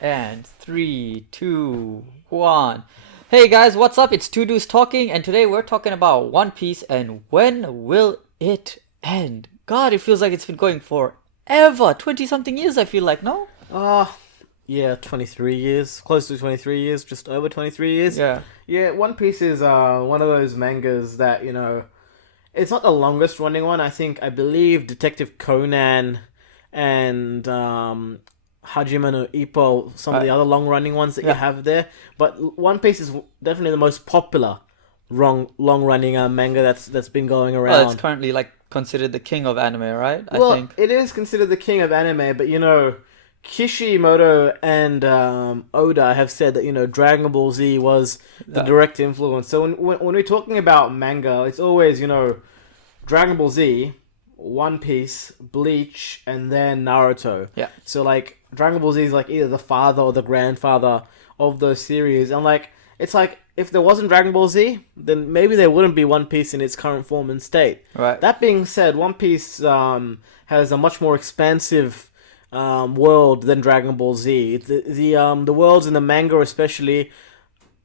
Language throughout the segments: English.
And three, two, one. Hey guys, what's up? It's Two Dudes Talking, and today we're talking about One Piece and when will it end? God, it feels like it's been going forever. 20 something years, I feel like, no? Ah, yeah, 23 years. Close to 23 years, just over 23 years. Yeah. Yeah, One Piece is one of those mangas that, it's not the longest running one. I believe Detective Conan and Hajime no Ippo, some of the Right. other long running ones that you Yeah. have there. But One Piece is definitely the most popular long running manga that's been going Well, it's around. currently like considered the king of anime, right? I Well, think. it is considered the king of anime, but Kishimoto and Oda have said that Dragon Ball Z was the Yeah. direct influence. So when we're talking about manga, it's always Dragon Ball Z, One Piece, Bleach, and then Naruto. Yeah. So like Dragon Ball Z is like either the father or the grandfather of those series, and like it's like if there wasn't Dragon Ball Z, then maybe there wouldn't be One Piece in its current form and state. Right. That being said, One Piece has a much more expansive world than Dragon Ball Z. The worlds in the manga especially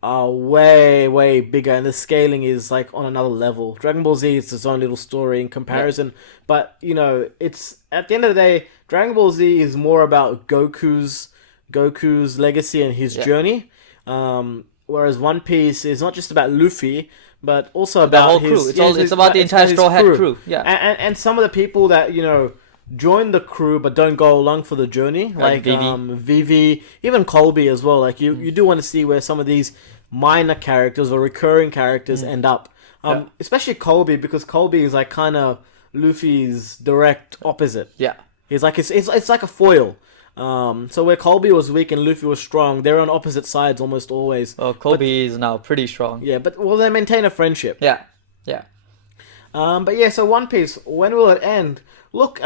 are way bigger, and the scaling is like on another level. Dragon Ball Z is its own little story in comparison, but it's at the end of the day, Dragon Ball Z is more about Goku's legacy and his Yeah. journey. Whereas One Piece is not just about Luffy, but also The about whole his crew. It's about the it's entire his Straw Hat crew. Yeah. and some of the people that join the crew but don't go along for the journey, Like like Vivi. Vivi, even Colby as well. Like you do want to see where some of these minor characters or recurring characters end up. Yeah. Especially Colby, because Colby is like kind of Luffy's direct opposite. Yeah. He's like it's like a foil. So where Colby was weak and Luffy was strong, they're on opposite sides almost always. Well, Kobe is now pretty strong. Yeah, but they maintain a friendship. Yeah. Yeah. But yeah, so One Piece, when will it end? Look,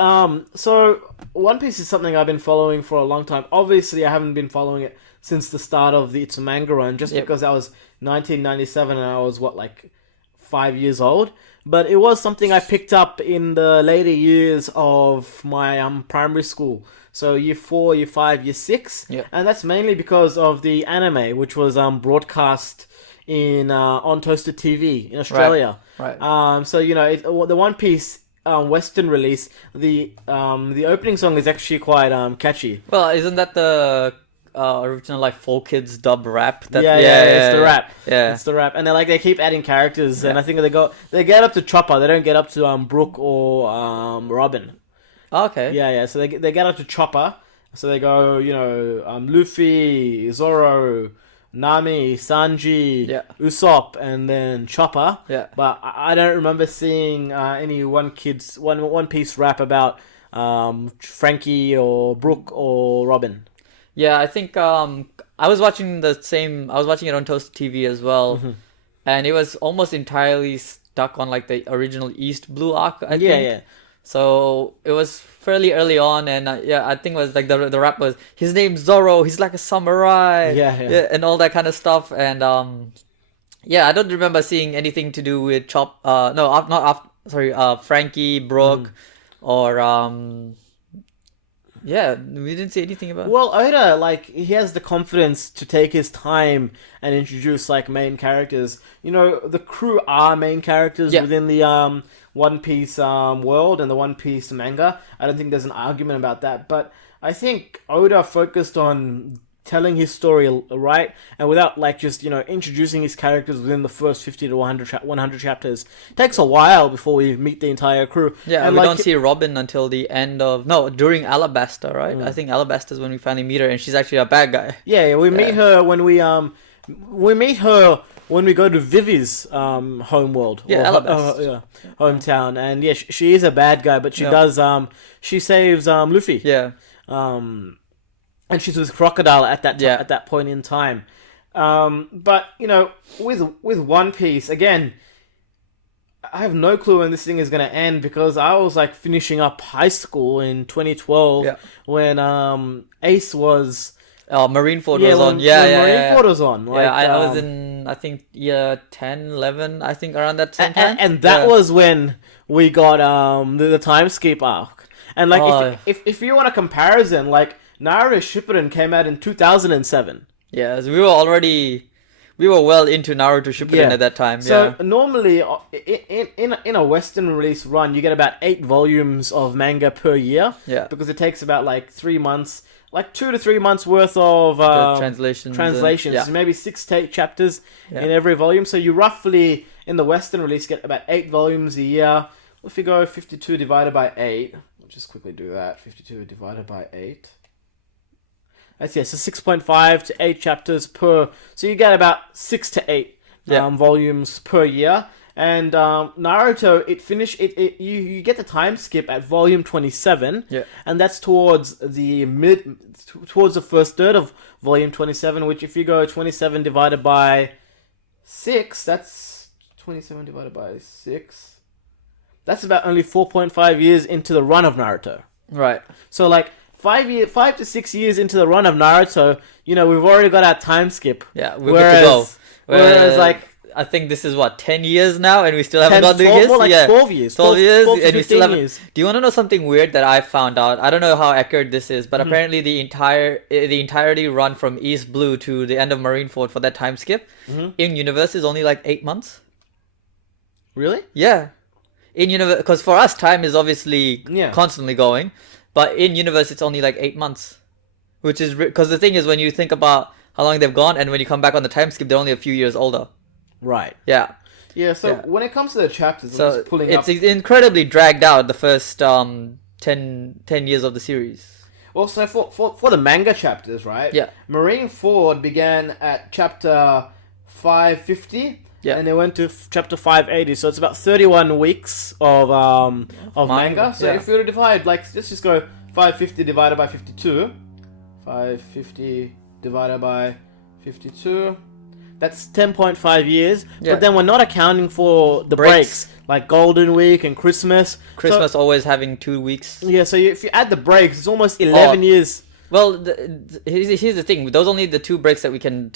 so One Piece is something I've been following for a long time. Obviously, I haven't been following it since the start of its manga run, just Yep. because that was 1997 and I was like 5 years old. But it was something I picked up in the later years of my primary school. So year 4, year 5, year 6. Yep. And that's mainly because of the anime, which was broadcast in on Toaster TV in Australia. Right. So the One Piece Western release, the opening song is actually quite catchy. Well, isn't that the original like Four Kids dub rap? It's the rap. Yeah. It's the rap, and they keep adding characters, and Yeah. I think they get up to Chopper. They don't get up to Brook or Robin. Okay. Yeah. So they get up to Chopper. So they go, Luffy, Zoro, Nami, Sanji, Yeah. Usopp, and then Chopper. Yeah. But I don't remember seeing any One Piece rap about Frankie or Brook or Robin. Yeah, I think I was watching it on Toast TV as well, Mm-hmm. and it was almost entirely stuck on like the original East Blue arc, I Yeah, think. yeah. So it was fairly early on, and yeah, I think it was like the rap was his name's Zoro, he's like a samurai, Yeah. and all that kind of stuff, and yeah, I don't remember seeing anything to do with Frankie, Brooke, Mm-hmm. or yeah, we didn't see anything about. Well, Oda, like, he has the confidence to take his time and introduce, like, main characters. The crew are main characters Yeah. within the One Piece world and the One Piece manga. I don't think there's an argument about that. But I think Oda focused on telling his story right, and without, like, just, introducing his characters within the first 50 to 100 chapters. It takes a while before we meet the entire crew. Yeah, and we like, don't see Robin until the end of during Alabasta, right? I think Alabasta is when we finally meet her, and she's actually a bad guy. Yeah, we meet her when we meet her when we go to Vivi's home world. Yeah, Alabasta. Hometown, and yeah, she is a bad guy, but she Yeah. does she saves Luffy. Yeah, And she's with Crocodile at Yeah. at that point in time. But with One Piece again, I have no clue when this thing is going to end, because I was like finishing up high school in 2012 Yeah. when Ace was Marineford was on. when Yeah, Marineford was on. Like, yeah, I was in, I think, year 10, 11, I think, around that same time. and that Yeah. was when we got the time skip arc. And like Oh. if you want a comparison, like Naruto Shippuden came out in 2007. Yeah, so we were well into Naruto Shippuden at that time. So Yeah. normally, in a Western release run, you get about 8 volumes of manga per year. Yeah. Because it takes about like 3 months, like 2 to 3 months worth of The translations. so maybe 6 to 8 chapters Yeah. in every volume. So you roughly in the Western release get about 8 volumes a year. If you go 52 divided by 8, we'll just quickly do that. 52 divided by 8. That's so 6.5 to 8 chapters per. So you get about 6 to 8 volumes per year. And Naruto, you get the time skip at volume 27, and that's towards the first third of volume 27. Which, if you go 27 divided by 6, that's 27 divided by 6. That's about only 4.5 years into the run of Naruto. Right. So like 5 to 6 years into the run of Naruto, we've already got our time skip. Yeah, we're good to go. Whereas like I think this is 10 years now, and we still haven't got the 12, years. more like 12 years. 12 years, 12 to and we still 15 haven't. years. Do you want to know something weird that I found out? I don't know how accurate this is, but apparently the entirety run from East Blue to the end of Marineford for that time skip in universe is only like 8 months. Really? Yeah, in universe, because for us time is obviously constantly going, but in universe it's only like 8 months, which is because the thing is when you think about how long they've gone and when you come back on the time skip, they're only a few years older. Right. Yeah. Yeah. So when it comes to the chapters, So I'm just pulling it's up. incredibly dragged out the first 10 years of the series. Well, so for the manga chapters, right? Yeah. Marineford began at chapter 550. Yeah. And they went to chapter 580, so it's about 31 weeks of manga. So if you were to divide, like, let's just go 550 divided by 52. 550 divided by 52. That's 10.5 years. Yeah. But then we're not accounting for the breaks like Golden Week and Christmas. Christmas always having 2 weeks. Yeah, so if you add the breaks, it's almost 11 years. Well, here's the thing. Those are only the 2 breaks that we can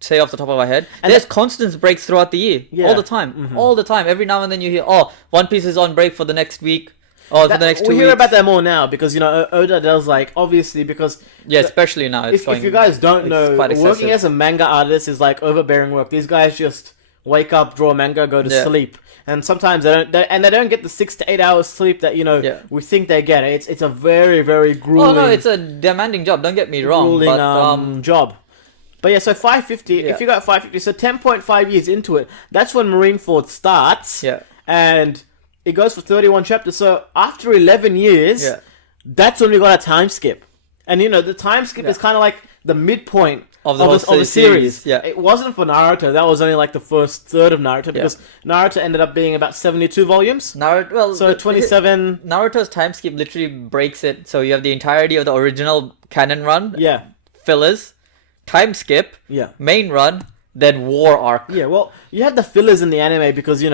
say off the top of our head. And there's constant breaks throughout the year. All the time. All the time. Every now and then you hear, One Piece is on break for the next week. Or for the next 2 weeks. We hear about that more now because, Oda does, like, obviously because... Yeah, especially now. If you guys don't know, quite working as a manga artist is like overbearing work. These guys just wake up, draw manga, go to sleep. And sometimes they don't get the 6 to 8 hours sleep that, we think they get. It's a very, very grueling... Oh, no, it's a demanding job. Don't get me wrong. Grueling job. But yeah, so 550, if you got 550, so 10.5 years into it, that's when Marineford starts. Yeah. And it goes for 31 chapters. So after 11 years, that's when we got a time skip. And the time skip is kind of like the midpoint of the series. Yeah. It wasn't for Naruto. That was only like the first third of Naruto because Naruto ended up being about 72 volumes. So 27... Naruto's time skip literally breaks it. So you have the entirety of the original canon run. Yeah. Fillers. Time skip, main run, then war arc. Yeah, well, you had the fillers in the anime because, it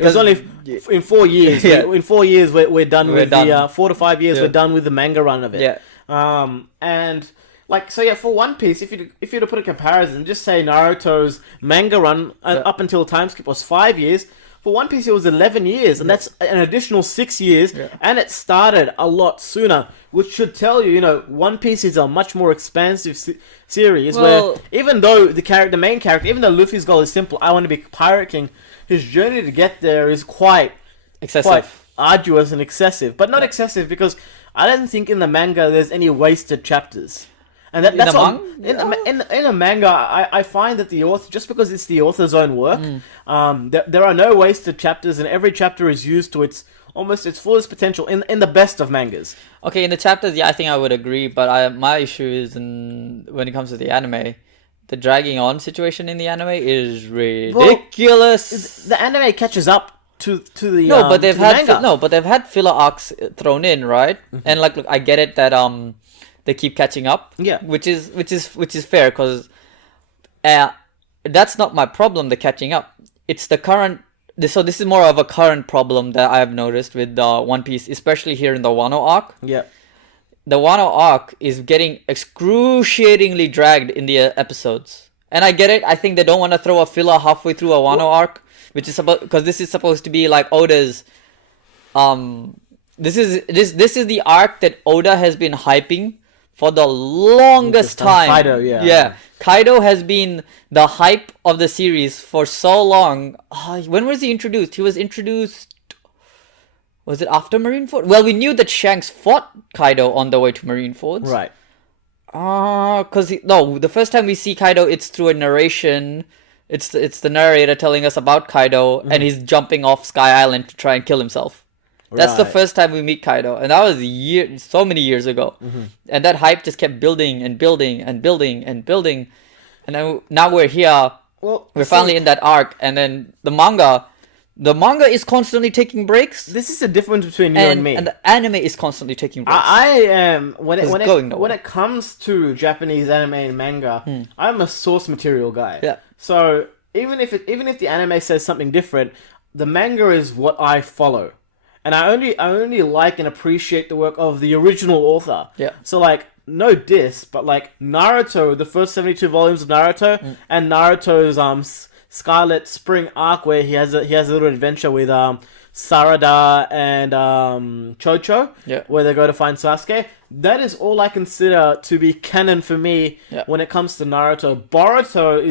was only in 4 years. In 4 years, we're done with the 4 to 5 years. We're done with the manga run of it. Yeah. And like for One Piece, if you were to put a comparison, just say Naruto's manga run up until time skip was 5 years. For One Piece, it was 11 years, and that's an additional 6 years, and it started a lot sooner, which should tell you, One Piece is a much more expansive series, where even though the main character, even though Luffy's goal is simple, I want to be Pirate King, his journey to get there is quite arduous and excessive, but not excessive because I don't think in the manga there's any wasted chapters. And that's in a manga, I find that the author, just because it's the author's own work, there are no wasted chapters, and every chapter is used to its fullest potential in the best of mangas. Okay, in the chapters, I think I would agree, but my issue is when it comes to the anime, the dragging on situation in the anime is ridiculous. Well, the anime catches up to the but they've had filler arcs thrown in, right? And look, I get it that they keep catching up. Yeah. Which is fair because that's not my problem. The catching up. It's the current. So this is more of a current problem that I've noticed with One Piece, especially here in the Wano arc. Yeah. The Wano arc is getting excruciatingly dragged in the episodes, and I get it. I think they don't want to throw a filler halfway through a Wano arc, which is because this is supposed to be like Oda's. This is the arc that Oda has been hyping for the longest time. Kaido, yeah. Yeah. Kaido has been the hype of the series for so long. When was he introduced? He was introduced. Was it after Marineford? Well, we knew that Shanks fought Kaido on the way to Marineford. Right. The first time we see Kaido, it's through a narration. It's the narrator telling us about Kaido, and he's jumping off Sky Island to try and kill himself. That's the Right. first time we meet Kaido, and that was so many years ago. And that hype just kept building and building and building and building, and now we're here. Well, We're finally in that arc, and then the manga is constantly taking breaks, This is the difference between you and me. and the anime is constantly taking breaks. I am when It's going nowhere. when it comes to Japanese anime and manga, I'm a source material guy. Yeah. So even if the anime says something different, the manga is what I follow, and I only like and appreciate the work of the original author. Yeah. So like no diss, but like Naruto, the first 72 volumes of Naruto, and Naruto's Scarlet Spring arc where he has a little adventure with Sarada and Chocho, Yeah. where they go to find Sasuke. That is all I consider to be canon for me Yeah. when it comes to Naruto. Boruto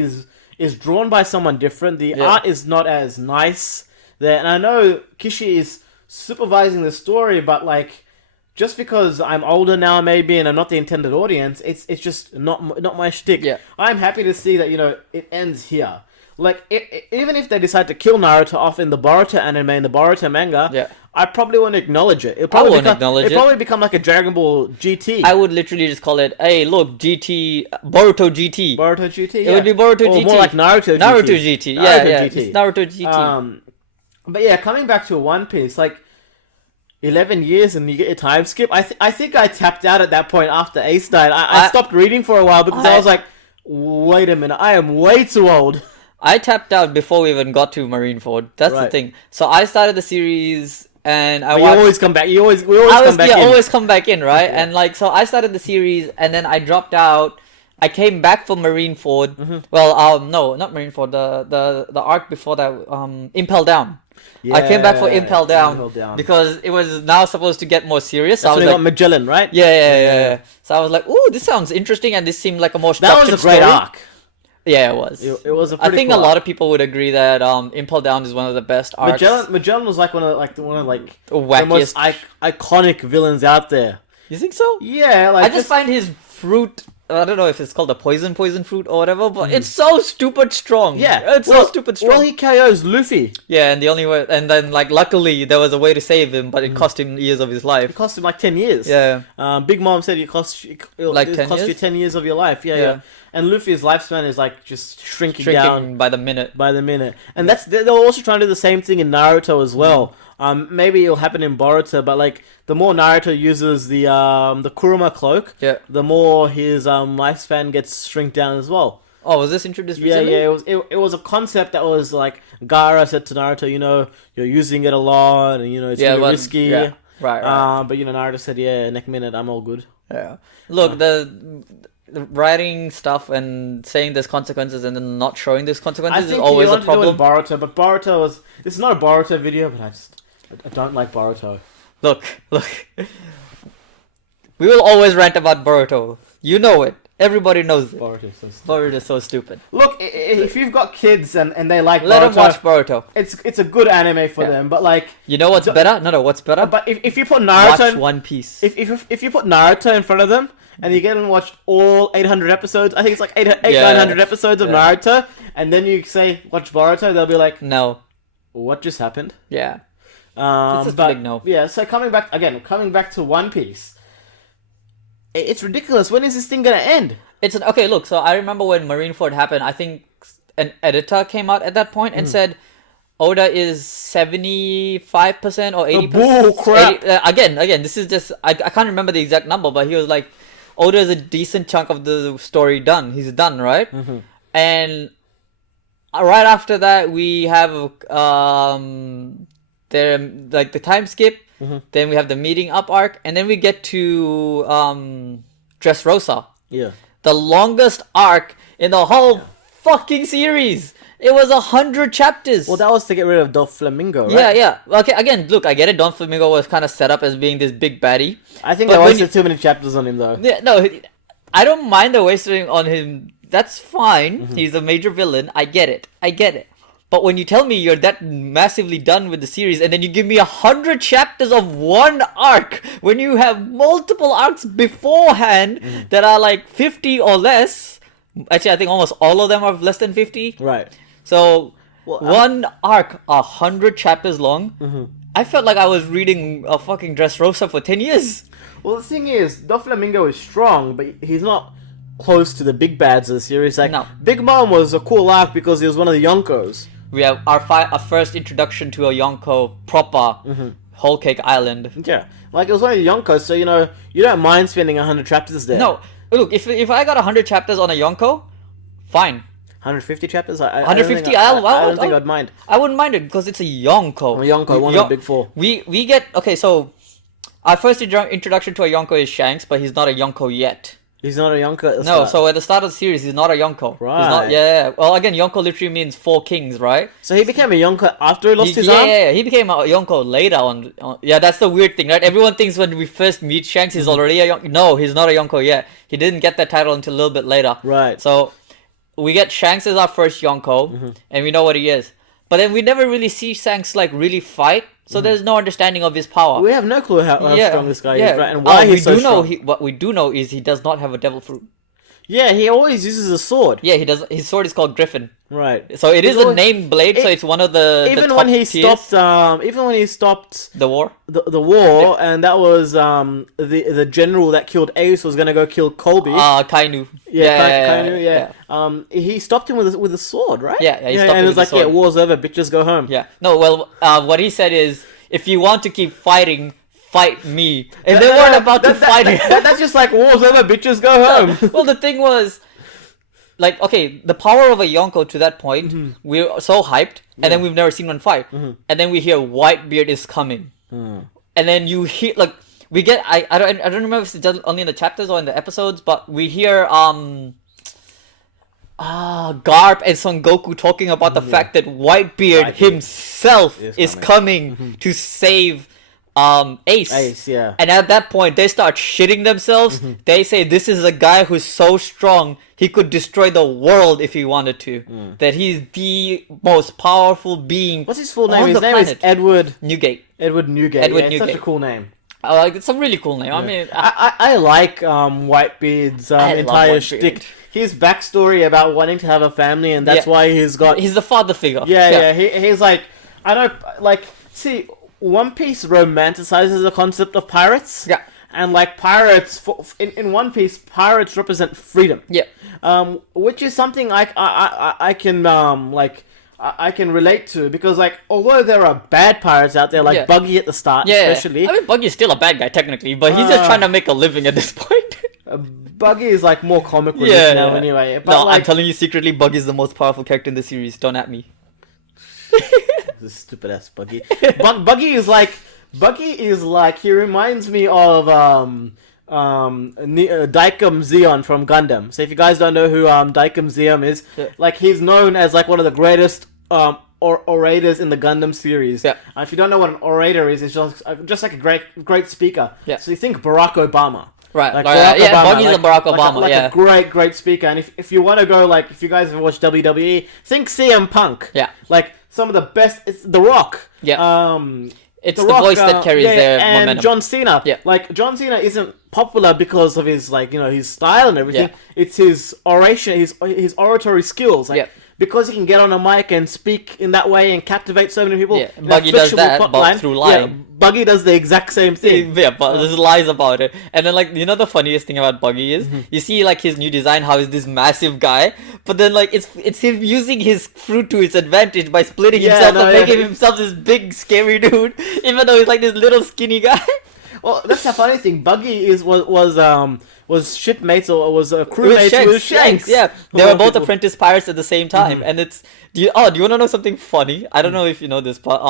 is drawn by someone different. The Yeah. art is not as nice there, and I know Kishi is supervising the story, but like, just because I'm older now maybe and I'm not the intended audience, it's just not my shtick. Yeah. I'm happy to see that it ends here. Like, even if they decide to kill Naruto off in the Boruto anime and the Boruto manga, Yeah. I probably won't acknowledge it. won't acknowledge it. It'll probably become like a Dragon Ball GT. I would literally just call it, hey, look, Boruto GT. Boruto GT. It would be Boruto or GT. more like Naruto GT. Naruto GT. Yeah, Naruto yeah. GT. It's Naruto GT. But yeah, coming back to One Piece, like 11 years and you get your time skip. I think I tapped out at that point after Ace died. I stopped reading for a while because I was like, wait a minute, I am way too old. I tapped out before we even got to Marineford. That's the Right. thing. So I started the series and I But you watched. always come back. We always come back in. always come back in, right? And like, so I started the series and then I dropped out. I came back from Marineford. Mm-hmm. Well, no, not Marineford. The arc before that, Impel Down. I came back for Impel Down, Impel Down. because it was now supposed to get more serious. So That's I when was you like, got Magellan, right? yeah. So I was like, ooh, this sounds interesting, and this seemed like a more That structured was a great story. arc. Yeah, it was. It was a I pretty think cool a lot arc. of people would agree that Impel Down is one of the best arcs. Magellan was like one of the The the most wackiest. iconic villains out there. You think so? Yeah, like I just find his fruit. I don't know if it's called a poison fruit or whatever, but it's so stupid strong. yeah, it's so stupid strong. Well, he KOs Luffy. Yeah, and the only way, and then like luckily there was a way to save him, but it cost him years of his It life. cost him like 10 years. Yeah, Big Mom said it cost you Like 10 you years? 10 years of your life. Yeah, Yeah. yeah. And Luffy's lifespan is like just shrinking shrinking down by the minute. by the minute. And they're also trying to do the same thing in Naruto as well. Maybe it'll happen in Boruto, but like the more Naruto uses the Kurama cloak, Yeah. the more his lifespan gets shrink down as well. Oh, was this introduced Yeah, recently? yeah. It was a concept that was like Gaara said to Naruto, you're using it a lot, and it's Yeah, really well, risky. yeah. Right. But Naruto said, yeah, next minute I'm all good. Yeah. Look, the writing stuff and saying there's consequences and then not showing there's I consequences is think always you a want to do it problem. with Boruto, but Boruto was. This is not a Boruto video, but I don't like Boruto. Look. We will always rant about Boruto. You know it. Everybody knows it. Boruto is so stupid. Boruto is so stupid. Look, if you've got kids and they like Let Boruto, them watch Boruto. it's a good anime for Yeah. them. But like, You know what's better? No, what's better? but if you put Watch Naruto, One Piece. if you put Naruto in front of them and you get them to watch all 800 episodes, I think it's like 900 episodes of Yeah. Naruto, and then you say watch Boruto, they'll be like, No. what just happened? Yeah. It's just a But big no. yeah, so coming back to One Piece, it's ridiculous. When is this thing gonna end? Okay, look, so I remember when Marineford happened, I think an editor came out at that point and said Oda is 75% or 80%. bull crap. Again, this is just, I can't remember the exact number, but he was like, Oda is a decent chunk of the story done. He's done, right? And right after that, we have the time skip, then we have the meeting up arc, and then we get to Dressrosa. Yeah. The longest arc in the whole fucking series. It was 100 chapters. Well, that was to get rid of Doflamingo, right? Yeah, yeah. Okay, again, look, I get it. Don Flamingo was kind of set up as being this big baddie. I think But they when wasted too many chapters on him, though. Yeah, no, I don't mind the wasting on him. That's fine. He's a major villain. I get it. I get it. But when you tell me you're that massively done with the series, and then you give me 100 chapters of one arc, when you have multiple arcs beforehand that are like 50 or less. Actually, I think almost all of them are less than 50. Right. So Well, one arc, 100 chapters long. I felt like I was reading a fucking Dressrosa for 10 years. Well, the thing is, Doflamingo is strong, but he's not close to the big bads of the series. Like, No. Big Mom was a cool arc because he was one of the Yonkos. We have our first introduction to a Yonko proper Whole Cake Island. Yeah. Like, it was one of the Yonkos, so, you know, you don't mind spending 100 chapters there. No, look, if I got 100 chapters on a Yonko, fine. 150 chapters? I 150, I don't I'll- think I'd mind. I wouldn't mind it because it's a Yonko. A Yonko, one of the big four. We get okay. So our first introduction to a Yonko is Shanks, but he's not a Yonko yet. He's not a Yonko at the No, start. so at the start of the series, he's not a Yonko. He's not, Right. yeah. Well, again, Yonko literally means four kings, right? So he became a Yonko after he lost his arm? Yeah, he became a Yonko later on. Yeah, that's the weird thing, right? Everyone thinks when we first meet Shanks, he's already a Yonko. No, he's not a Yonko yet. He didn't get that title until a little bit later. Right. So we get Shanks as our first Yonko, and we know what he is. But then we never really see Shanks like really fight, so there's no understanding of his power. We have no clue how strong this guy is, right? And Oh, why he's so strong. What we do know is he does not have a devil fruit. Yeah, he always uses a sword. Yeah, he does. His sword is called Griffin. Right. So it is He's a always- named blade, so it- it's one of the Even top when he tiers. stopped, The war. the war, and that was the general that killed Ace was gonna go kill Colby. Kainu. Kainu, yeah. He stopped him with a sword, right? Yeah, he stopped him and it with was the like, yeah, sword. war's over, bitches go home. Yeah. No, well, what he said is, if you want to keep fighting, fight me. And they weren't about to fight him. That's just like war's over, bitches go home. Well, the thing was, like, okay, the power of a Yonko to that point, we're so hyped, and then we've never seen one fight. And then we hear Whitebeard is coming. And then you hear, like, we get, I don't remember if it's done only in the chapters or in the episodes, but we hear, Garp and Son Goku talking about the fact that Whitebeard himself is coming to save Ace. Ace, yeah. And at that point, they start shitting themselves. They say this is a guy who's so strong he could destroy the world if he wanted to. That he's the most powerful being. What's his full name? on His the name is planet. Edward Newgate. Newgate. Edward Yeah, it's such a Newgate. cool name. It's a really cool name. I mean, I like Whitebeard's I love entire Whitebeard. shtick. His backstory about wanting to have a family, and that's Yeah. why he's got. he's the father figure. Yeah. He's like, I don't like. See, One Piece romanticizes the concept of pirates. Yeah. And like pirates, in One Piece, pirates represent freedom. Yeah. Which is something I can I can relate to, because like, although there are bad pirates out there, like Yeah. Buggy at the start, Yeah. especially. I mean, Buggy's still a bad guy technically, but he's just trying to make a living at this point. Buggy is like more comic relief now, anyway. But No, like, I'm telling you secretly, Buggy's the most powerful character in the series. Don't at me. this stupid ass Buggy. Buggy is like he reminds me of Daikum Zeon from Gundam. So if you guys don't know who Daikum Zeon is, Yeah. like he's known as like one of the greatest orators in the Gundam series. Yeah. If you don't know what an orator is, it's just like a great speaker. Yeah. So you think Barack Obama. Right. Like Like, Barack yeah, Obama, Buggy's a Barack Obama. like yeah. a great speaker. And if you want to go, like, if you guys have watched WWE, think CM Punk. Yeah. Like some of the best. It's The Rock. Yeah. It's the Rock, voice that carries their and momentum. John Cena. Yeah. Like John Cena isn't popular because of his, like, his style and everything. Yeah. It's his oration, his oratory skills. Like, Yeah. because he can get on a mic and speak in that way and captivate so many people. Yeah, in a Buggy does fictional that, plot but line. through lying. Yeah, Buggy does the exact same thing. Yeah, but there's lies about it. And then, like, the funniest thing about Buggy is, Mm-hmm. you see, like, his new design, how he's this massive guy, but then, like, it's him using his fruit to his advantage by splitting Yeah, himself no, and yeah. making himself this big, scary dude, even though he's, like, this little skinny guy. Well, that's the funny thing. Buggy was shipmates or was With crewmates with Shanks. Yeah, Who they were are both people- apprentice pirates at the same time, Mm-hmm. and it's do you want to know something funny? I don't know if you know this, but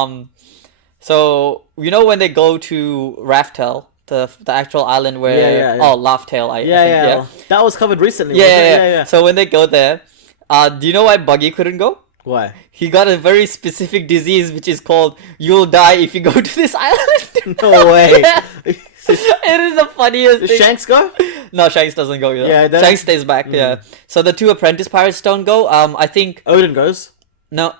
so you know when they go to Raftel, the actual island where Yeah. Laughtail, I Yeah, think, yeah, that was covered recently. yeah, wasn't it? yeah. So when they go there, do you know why Buggy couldn't go? Why? He got a very specific disease which is called "You'll die if you go to this island." No way. Yeah. It is the funniest Does thing. Shanks go? No, Shanks doesn't go either. Yeah, that- Shanks stays back. Yeah. So the two apprentice pirates don't go. I think Odin goes. no.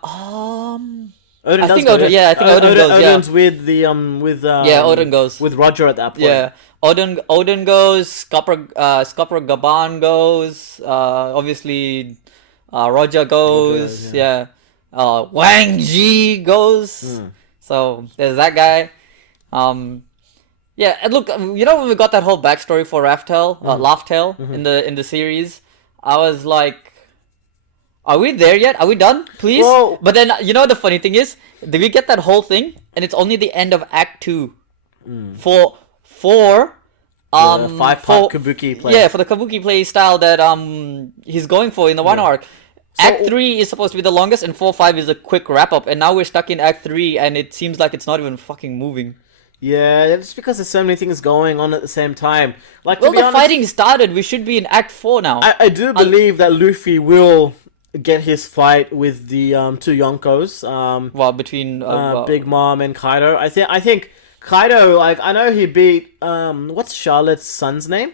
Odin I does think go, Odin- yeah, I think Odin goes, yeah. Odin's with the Yeah, Odin goes. with Roger at that point. Yeah, Odin goes. Scupper Gaban goes. Obviously, Roger goes. Roger, Yeah. Wang Ji goes. So there's that guy. Yeah, and look, you know when we got that whole backstory for Raftel, Laugh-Tale in the series, I was like, are we there yet? Are we done? Please? Well- But then, you know the funny thing is, did we get that whole thing? And it's only the end of Act 2. For five-part kabuki play. Yeah, for the kabuki play style that he's going for in the one arc. Act 3 is supposed to be the longest, and 4-5 is a quick wrap-up, and now we're stuck in Act 3, and it seems like it's not even fucking moving. Yeah, it's because there's so many things going on at the same time. Like, to Well, be the honest, fighting started. We should be in Act 4 now. I do believe that Luffy will get his fight with the two Yonkos, Well, between Big Mom and Kaido. I think Kaido, like, I know he beat what's Charlotte's son's name?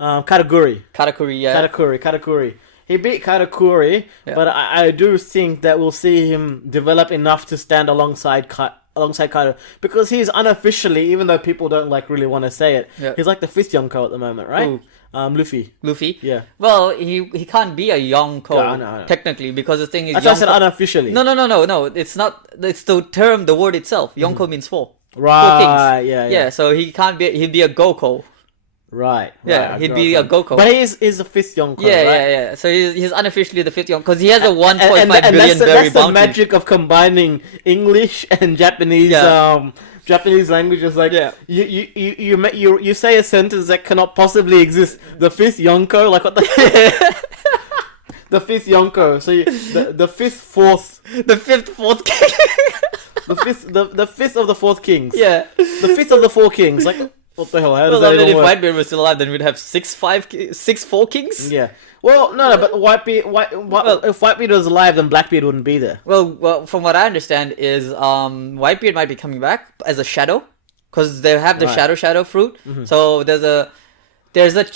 Katakuri. Katakuri, yeah. Katakuri. He beat Katakuri, Yeah. but I do think that we'll see him develop enough to stand alongside Kaido, because he's unofficially, even though people don't like really want to say it, Yeah. he's like the fifth Yonko at the moment, right? Who? Luffy. Luffy. Yeah. Well, he can't be a Yonko Yeah, I know. technically because the thing is. That's why I said Yonko- unofficially. No. It's not. It's the term, the word itself. Yonko means four. Right. Kings. Yeah. Yeah. So he can't be. He'd be a Goko. Right. Yeah, right, he'd be a Goko. But he's the fifth Yonko. Yeah, right? yeah. So he's unofficially the fifth Yonko because he has a 1.5 And billion that's berry the bounty. magic of combining English and Japanese. Yeah. Japanese language is like, Yeah. you say a sentence that cannot possibly exist. The fifth Yonko, like what the the fifth Yonko. So the fifth fourth, The fifth, fourth king. the fifth of the fourth kings. Yeah. The fifth of the four kings. Like what the hell? How does Well, I that mean, even if work? Whitebeard was still alive, then we'd have 4 kings. Yeah. Well, no, but if Whitebeard was alive, then Blackbeard wouldn't be there. Well, from what I understand is Whitebeard might be coming back as a shadow because they have the Right. shadow fruit. So there's a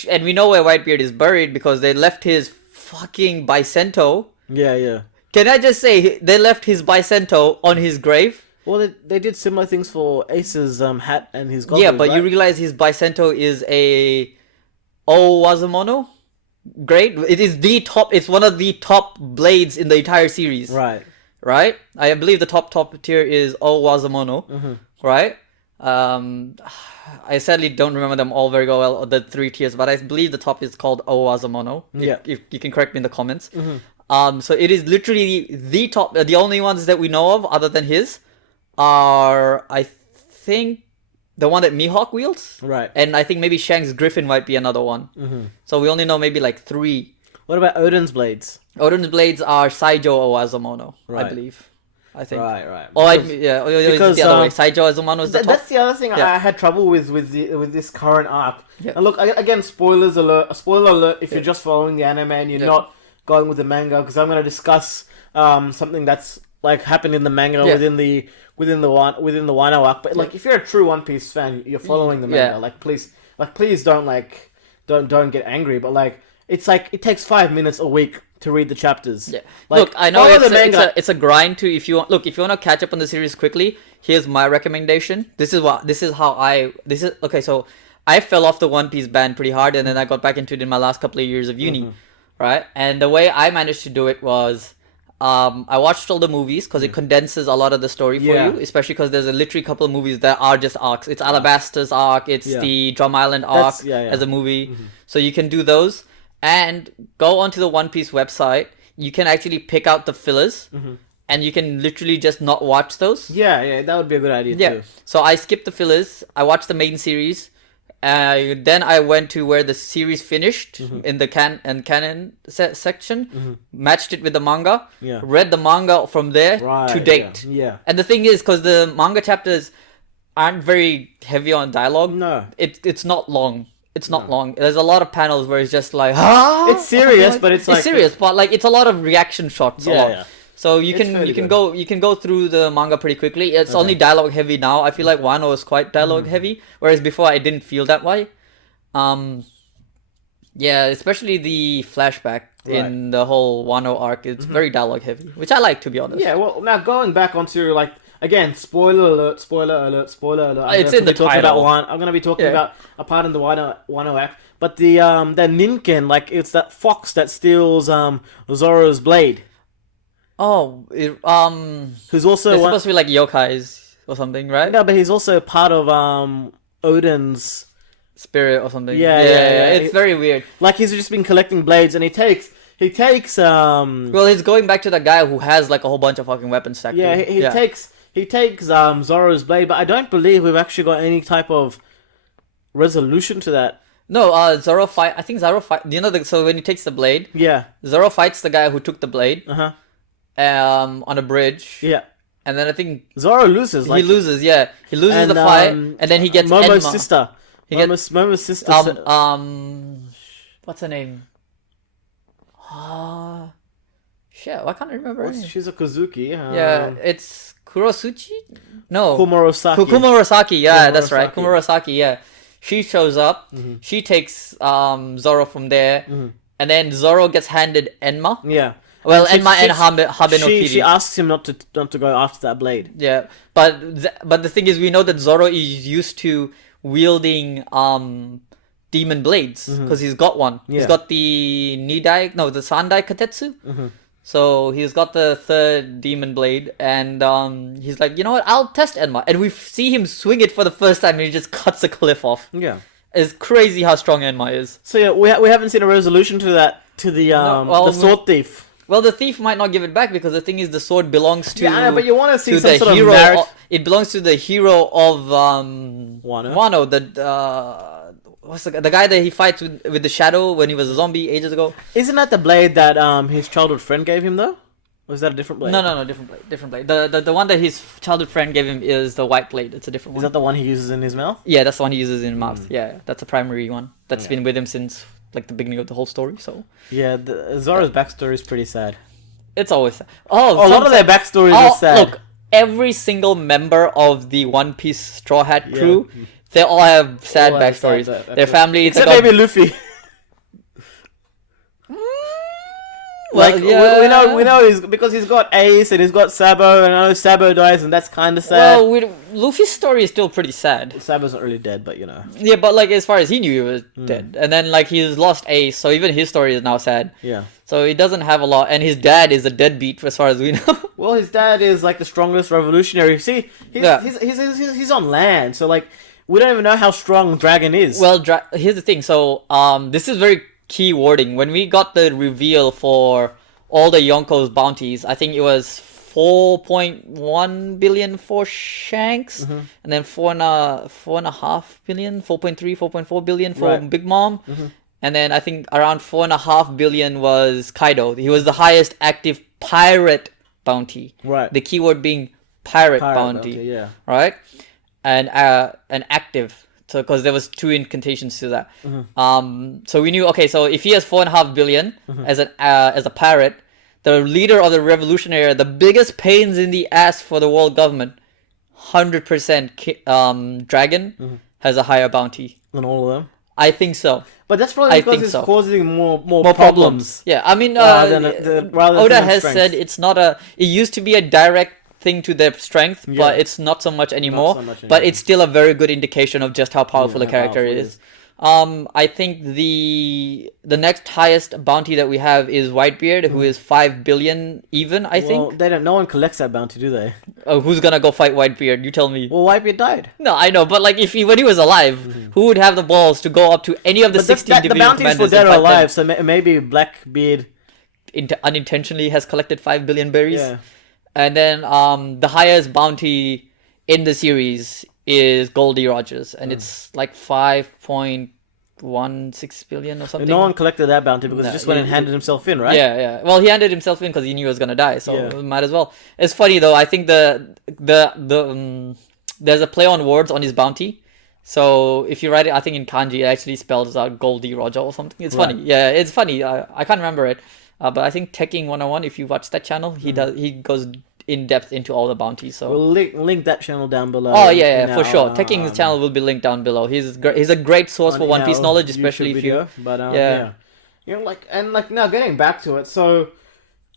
and we know where Whitebeard is buried because they left his fucking Bicento. Yeah. Can I just say they left his Bicento on his grave? Well, they did similar things for Ace's hat and his goggles. Yeah, but you right? realize his Bicento is a Owazamono? Great. It is the top. It's one of the top blades in the entire series. Right. Right? I believe the top tier is Owazamono. Right? I sadly don't remember them all very well, the 3 tiers, but I believe the top is called Owazamono. Yeah. If you can correct me in the comments. So it is literally the top. The only ones that we know of, other than his, are I think the one that Mihawk wields, Right. and I think maybe Shanks Griffin might be another one. So we only know maybe like 3. What about Odin's blades? Odin's blades are Saijo Owazamono, I Right. believe. I think. Right. Oh, Because- it's because, the other way. Saijo Owazamono is the top. that's the other thing Yeah. I had trouble with this current arc. Yeah. And look, again, spoiler alert if you're just following the anime and you're not going with the manga, because I'm going to discuss something that's like happened in the manga within the Wano arc. But like, if you're a true One Piece fan, you're following the manga. Yeah. Please don't get angry. But like, it's like it takes 5 minutes a week to read the chapters. Yeah. Like, Look, I know follow it's the manga. it's a grind too. If you want to catch up on the series quickly, here's my recommendation. Okay. So I fell off the One Piece band pretty hard, and then I got back into it in my last couple of years of uni, right? And the way I managed to do it was, I watched all the movies because it condenses a lot of the story for Yeah. you, especially because there's a literally couple of movies that are just arcs. It's Alabaster's arc, it's the Drum Island arc as a movie, so you can do those. And go onto the One Piece website. You can actually pick out the fillers, and you can literally just not watch those. Yeah, that would be a good idea Yeah. too. So I skipped the fillers. I watched the main series. Then I went to where the series finished in the canon section. Matched it with the manga. Yeah. Read the manga from there Right, to date. yeah. And the thing is, because the manga chapters aren't very heavy on dialogue. No. It's not long. It's not long. There's a lot of panels where it's just like, It's serious, but it's like- serious, but like it's a lot of reaction shots. a Yeah, lot. yeah. So you It's can fairly you can good. you can go through the manga pretty quickly. It's Okay. only dialogue heavy now. I feel like Wano is quite dialogue heavy, whereas before I didn't feel that way. Um, yeah, especially the flashback in the whole Wano arc. It's very dialogue heavy, which I like, to be honest. Yeah, well, now going back onto like again, spoiler alert, spoiler alert, spoiler alert. I'm It's going in to the be talking title. about one. I'm going to be talking Yeah. about a part in the Wano act, but the Ninken, like it's that fox that steals Zoro's blade, Oh, who's also they're one. supposed to be like yokais or something, right? No, but he's also part of Odin's. Spirit or something. Yeah. It's very weird. Like he's just been collecting blades, and he takes Well, he's going back to the guy who has like a whole bunch of fucking weapons stacked. yeah, to him. he takes Zoro's blade, but I don't believe we've actually got any type of resolution to that. No, Zoro fight. I think Zoro fight. You know, so when he takes the blade, Yeah. Zoro fights the guy who took the blade. Uh-huh. On a bridge. Yeah. And then I think Zoro loses. Like he loses. Yeah, he loses and, the fight, and then he gets Momo's Enma. sister. He gets Momo's sister. what's her name? Ah, shit, I can't remember her name. She's a Kozuki. Yeah, it's Kurosuchi. No, Komurosaki. Kumurosaki. Yeah, that's right. Komurosaki. Kumurosaki. Yeah, she shows up. She takes Zoro from there, and then Zoro gets handed Enma. Yeah. Well, And Enma and Habe no she Kiri. asks him not to go after that blade. Yeah, but the thing is, we know that Zoro is used to wielding demon blades because he's got one. He's Yeah. got the the Sandai Katetsu. So he's got the third demon blade, and he's like, you know what? I'll test Enma, and we see him swing it for the first time, and he just cuts a cliff off. Yeah. It's crazy how strong Enma is. So yeah, we haven't seen a resolution to that well, the sword thief. Well, the thief might not give it back because the thing is, the sword belongs to. Yeah, I know, but you want to see to some the sort hero. of merit. It belongs to the hero of Wano. Wano, what's the guy that he fights with the shadow when he was a zombie ages ago? Isn't that the blade that his childhood friend gave him though? Or is that a different blade? No, different blade. The one that his childhood friend gave him is the white blade. It's a different Is one. that the one he uses in his mouth? Yeah, that's the one he uses in his mouth. Yeah, that's a primary one that's Yeah. been with him since like the beginning of the whole story. So Yeah, Zoro's backstory is pretty sad. it's always A lot of their backstories are sad. Look, every single member of the One Piece Straw Hat Yeah. crew, they all have sad All have sad backstories. backstories. Their family, Except maybe Luffy. Like we know he's because he's got Ace and he's got Sabo, and I know Sabo dies, and that's kind of sad. Well, Luffy's story is still pretty sad. Sabo's not really dead, but you know. Yeah, but like as far as he knew, he was dead, and then like he's lost Ace, so even his story is now sad. Yeah. So he doesn't have a lot, and his dad is a deadbeat as far as we know. Well, his dad is like the strongest revolutionary. See, Yeah. he's on land, so like we don't even know how strong Dragon is. Well, here's the thing. So this is very key wording. When we got the reveal for all the Yonko's bounties, I think it was 4.1 billion for Shanks, and then 4.5 billion, 4.3, 4.4 billion for Right. Big Mom, and then I think around 4.5 billion was Kaido. He was the highest active pirate bounty. Right. The keyword being pirate Pirate bounty. yeah. Right, and active. So because there was two incantations to that. So we knew, okay, so if he has 4.5 billion as a pirate, the leader of the revolutionary, the biggest pains in the ass for the world government, 100% Dragon has a higher bounty. Than all of them. I think so. But that's probably I because think it's so. causing more More problems. Yeah, I mean, Rather than Oda has strength. said it's not a. It used to be a direct thing to their strength, Yeah. but it's not so much anymore. so much But anymore. it's still a very good indication of just how powerful Yeah, the how character powerful it is. I think the next highest bounty that we have is Whitebeard, who is 5 billion even. I Well, think. they don't. No one collects that bounty, do they? Who's gonna go fight Whitebeard? You tell me. Well, Whitebeard died. No, I know, but like if when he was alive, who would have the balls to go up to any of the But 16 the division bounty's for commanders dead and or fight them? alive, so maybe Blackbeard. Unintentionally has collected 5 billion berries. Yeah. And then the highest bounty in the series is Goldie Rogers, and it's like 5.16 billion or something. No one collected that bounty because No, he just went and handed himself in, right? Yeah, yeah. Well, he handed himself in because he knew he was gonna die, so Yeah. might as well. It's funny though. I think there's a play on words on his bounty. So if you write it, I think in kanji, it actually spells out Goldie Roger or something. It's Right. funny. Yeah, it's funny. I can't remember it. But I think Tekking 101, if you watch that channel, he goes in depth into all the bounties. So We'll link that channel down below. oh yeah, in for our, sure. Tekking's channel will be linked down below. He's a great source for in One Piece our knowledge, YouTube especially if video. you But yeah. you know, like now getting back to it. So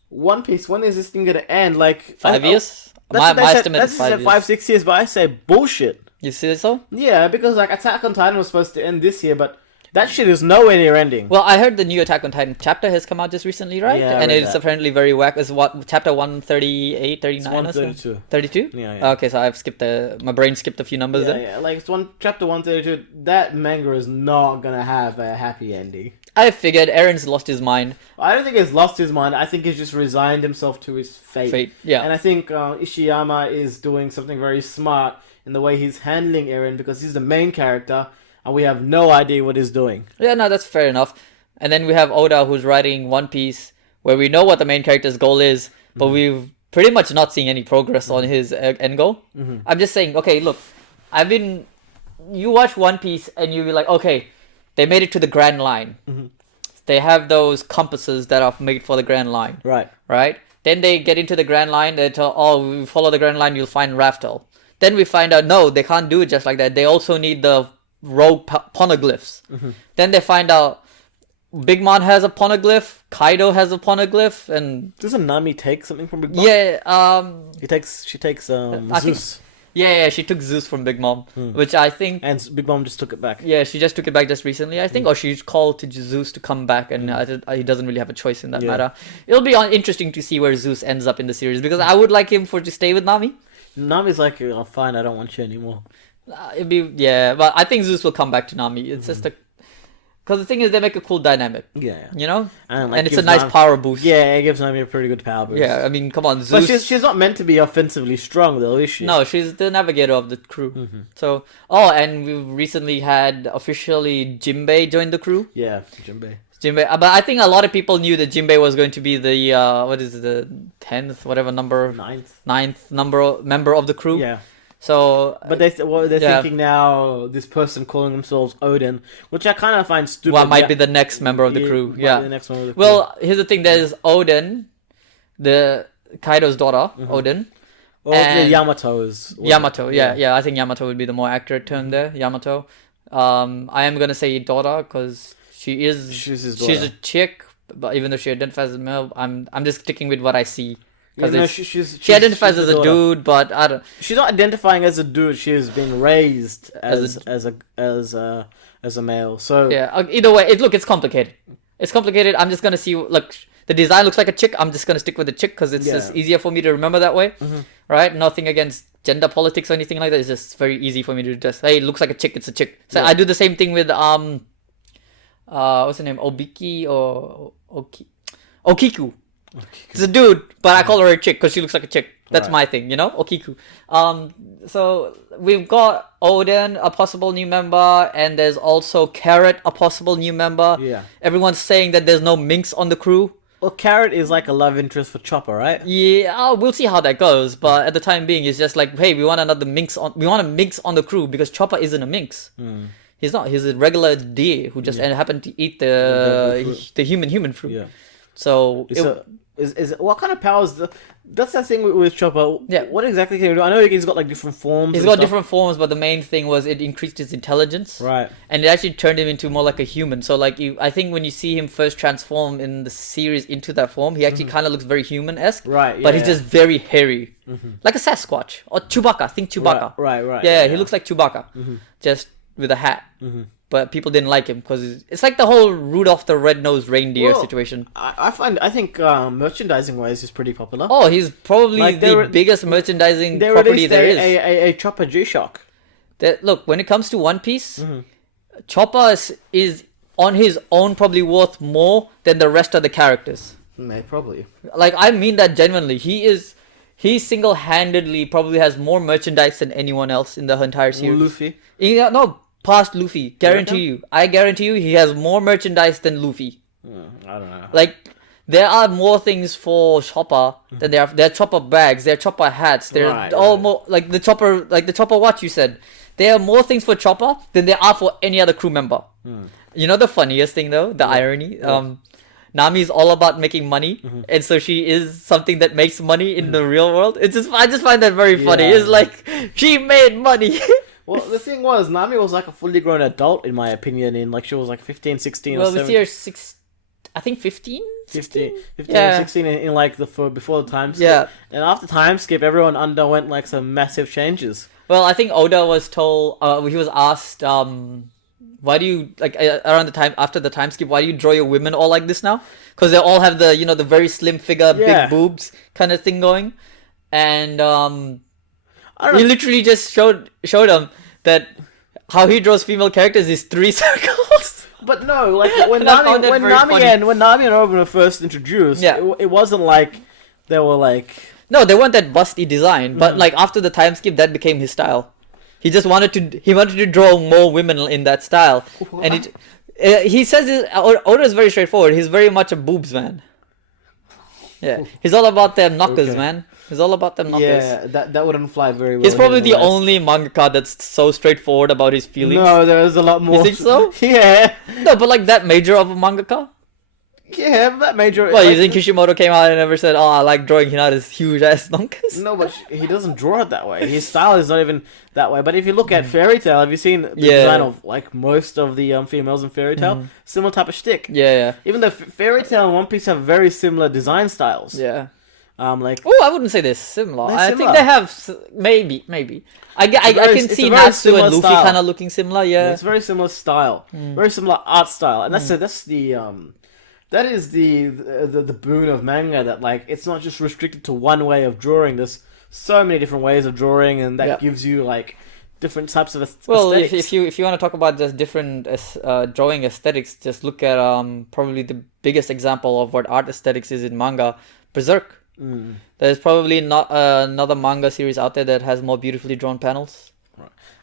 One Piece, when is this thing gonna end? Like 5 I- years. That's My what they said- estimate that's is what they 5 said, years. 5-6 years, but I say bullshit. You see so? Yeah, because like Attack on Titan was supposed to end this year, but that shit is nowhere near ending. Well, I heard the new Attack on Titan chapter has come out just recently, right? Yeah, I and read it's that. apparently very whack. It's what chapter 138, 39 It's or so? 132. 32? Yeah, yeah. Okay, so I've skipped my brain skipped a few numbers Yeah, there. yeah, like it's chapter 132. That manga is not gonna have a happy ending. I figured Aaron's lost his mind. I don't think he's lost his mind. I think he's just resigned himself to his fate. Yeah. And I think Ishiyama is doing something very smart in the way he's handling Eren because he's the main character and we have no idea what he's doing. Yeah, no, that's fair enough. And then we have Oda who's writing One Piece, where we know what the main character's goal is, but we've pretty much not seen any progress on his end goal. I'm just saying, okay, look, you watch One Piece and you'll be like, okay, they made it to the Grand Line. They have those compasses that are made for the Grand Line, Right. right? Then they get into the Grand Line, they tell, oh, we follow the Grand Line, you'll find Raftel. Then we find out, no, they can't do it just like that. They also need the rogue poneglyphs. Then they find out Big Mom has a poneglyph, Kaido has a poneglyph, and Doesn't Nami take something from Big Mom? yeah, She takes I think- Zeus. yeah, she took Zeus from Big Mom, which I think, And Big Mom just took it back. yeah, she just took it back just recently, I think, or she's called to Zeus to come back, and he doesn't really have a choice in that Yeah. matter. It'll be interesting to see where Zeus ends up in the series, because I would like him to stay with Nami. Nami's like, oh, fine, I don't want you anymore. It'd be, yeah, but I think Zeus will come back to Nami. It's just because the thing is, they make a cool dynamic, Yeah. you know, And, like, and it's a gives nice Nami- power boost. Yeah, it gives Nami a pretty good power boost. Yeah, I mean, come on, But Zeus. she's not meant to be offensively strong, though, is she? No, she's the navigator of the crew. So, oh, and we recently had officially Jinbei join the crew. Yeah, Jinbei. Jinbei, but I think a lot of people knew that Jinbei was going to be the what is it, the 10th, whatever number, Ninth. 9th member of the crew. Yeah. So, But they're Yeah. thinking now, this person calling themselves Odin, which I kind of find stupid. well, might Yeah. be the next member of the crew. might be Yeah. the next one of the crew. Well, here's the thing: there's Odin, the Kaido's daughter, Odin. Or and- the Yamato's. Yamato, yeah. I think Yamato would be the more accurate term there. Yamato. I am gonna say daughter because she's She's his she's daughter. a chick, but even though she identifies as a male, I'm just sticking with what I see Yeah, because no, she identifies she's as the a daughter. dude, but I don't. She's not identifying as a dude. She's been raised As as a male. So Yeah, either way, it's complicated. It's complicated. I'm just gonna see. Look, the design looks like a chick. I'm just gonna stick with the chick because it's just Yeah. easier for me to remember that way, right? Nothing against gender politics or anything like that. It's just very easy for me to just hey, it looks like a chick. It's a chick. So Yeah. I do the same thing with what's her name? Obiki or Okiku. It's a dude, but I call her a chick because she looks like a chick. That's Right. my thing, you know, Okiku. So we've got Odin, a possible new member, and there's also Carrot, a possible new member. Yeah. Everyone's saying that there's no Minx on the crew. Well, Carrot is like a love interest for Chopper, right? Yeah, we'll see how that goes. But at the time being, it's just like, hey, we want another Minx on. We want a Minx on the crew because Chopper isn't a Minx. He's not. He's a regular deer who just happened to eat The the human fruit. Yeah. So Is what kind of powers? That's the thing with Chopper. Yeah. What exactly can he do? I know he's got like different forms. he's and got stuff. different forms, but the main thing was it increased his intelligence. Right. And it actually turned him into more like a human. So like I think when you see him first transform in the series into that form, he actually kind of looks very human-esque. Right. But yeah. he's just very hairy, like a Sasquatch or Chewbacca. Think Chewbacca. Right. Yeah, he looks like Chewbacca, just with a hat. But people didn't like him because it's like the whole Rudolph the Red-Nosed Reindeer Well, situation. I think merchandising wise is pretty popular. Oh, he's probably Like, the biggest merchandising They property released there is. a Chopper G-Shock. Look, when it comes to One Piece, Chopper is on his own probably worth more than the rest of the characters. Probably. Like I mean that genuinely. He single-handedly probably has more merchandise than anyone else in the entire series. Luffy. Yeah, no, past Luffy. Guarantee reckon? you. I guarantee you he has more merchandise than Luffy. I don't know. Like there are more things for Chopper than there are. There are Chopper bags. There are Chopper hats. There Right, are all right. more like the Chopper watch you said. There are more things for Chopper than there are for any other crew member. You know the funniest thing though, the irony. Nami's all about making money, and so she is something that makes money in the real world. I just find that very funny. Yeah. It's like she made money. Well, the thing was, Nami was like a fully grown adult, in my opinion. In like she was like 15, 16 Well, or this 17. year 15? 15 Yeah. or 16 in like before the time skip. Yeah. And after time skip, everyone underwent like some massive changes. Well, I think Oda was told. He was asked, why do you like around the time after the time skip? Why do you draw your women all like this now? Because they all have the the very slim figure, Yeah. big boobs kind of thing going, and I don't he know. literally just showed them that how he draws female characters is 3 circles. But no, like when And I found that very funny. When Nami and Robin were first introduced, Yeah. it wasn't like they were like. No, they weren't that busty design, but Mm. like after the time skip, that became his style. He just wanted to draw more women in that style, and he says Oda is very straightforward. He's very much a boobs man. Yeah, he's all about them knockers, Okay. man. He's all about them knockers. Yeah, that wouldn't fly very well. He's probably in the West. only mangaka that's so straightforward about his feelings. No, there's a lot more. think so? Yeah, No, but like that major of a mangaka. yeah, that major. Well, you like- think Kishimoto came out and never said, "Oh, I like drawing Hinata's huge ass knockers"? No, but he doesn't draw it that way. His style is not even that way. But if you look at Fairy Tail, have you seen the Mm. Yeah. design of like most of the females in Fairy Tail? Similar type of shtick. Yeah, Even though Fairy Tail and One Piece have very similar design styles. yeah. Like Oh, I wouldn't say they're similar. They're I similar. think they have maybe. I very- can it's see a very Natsu similar and Luffy style. kind of looking similar. Yeah. it's very similar style, very similar art style, and that's the that is the boon of manga, that like it's not just restricted to one way of drawing. There's so many different ways of drawing, and that Yeah. gives you like different types of Well, aesthetics. if you want to talk about just different drawing aesthetics, just look at probably the biggest example of what art aesthetics is in manga, Berserk. There's probably not another manga series out there that has more beautifully drawn panels.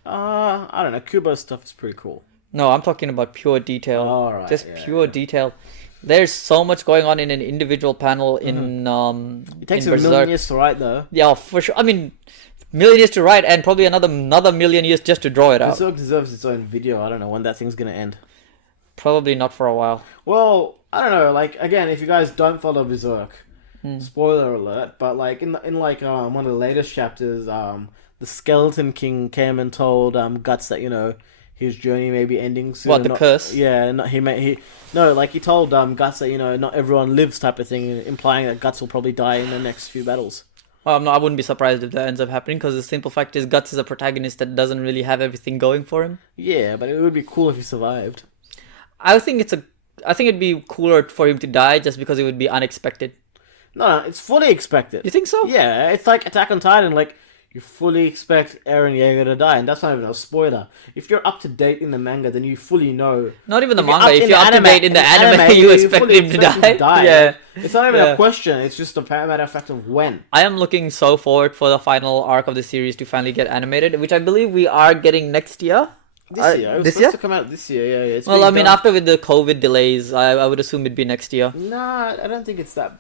I don't know. Kubo's stuff is pretty cool. No, I'm talking about pure detail. Alright, Just yeah, pure detail. There's so much going on in an individual panel in It takes in a Berserk. million years to write, though. Yeah, for sure. I mean, million years to write, and probably another million years just to draw it out. Berserk deserves its own video. I don't know when that thing's gonna end. Probably not for a while. Well, I don't know. Like again, if you guys don't follow Berserk, Hmm. spoiler alert. But like in like one of the latest chapters, the Skeleton King came and told Guts that his journey may be ending soon. What, the curse? Yeah, he told Guts that not everyone lives type of thing, implying that Guts will probably die in the next few battles. Well, no, I wouldn't be surprised if that ends up happening, because the simple fact is Guts is a protagonist that doesn't really have everything going for him. Yeah, but it would be cool if he survived. I think it'd be cooler for him to die just because it would be unexpected. No, it's fully expected. You think so? Yeah, it's like Attack on Titan. Like you fully expect Eren Yeager to die, and that's not even a spoiler. If you're up to date in the manga, then you fully know. Not even the If you're manga. up If in you're the up to anime- date in the in anime, you expect fully him to die. Like, Yeah. it's not even Yeah. a question. It's just a matter of fact of when. I am looking so forward for the final arc of the series to finally get animated, which I believe we are getting next year. This year, it was this supposed year? to come out this year. Yeah, yeah. It's Well, being I mean, done. after with the COVID delays, I would assume it'd be next year. Nah, I don't think it's that.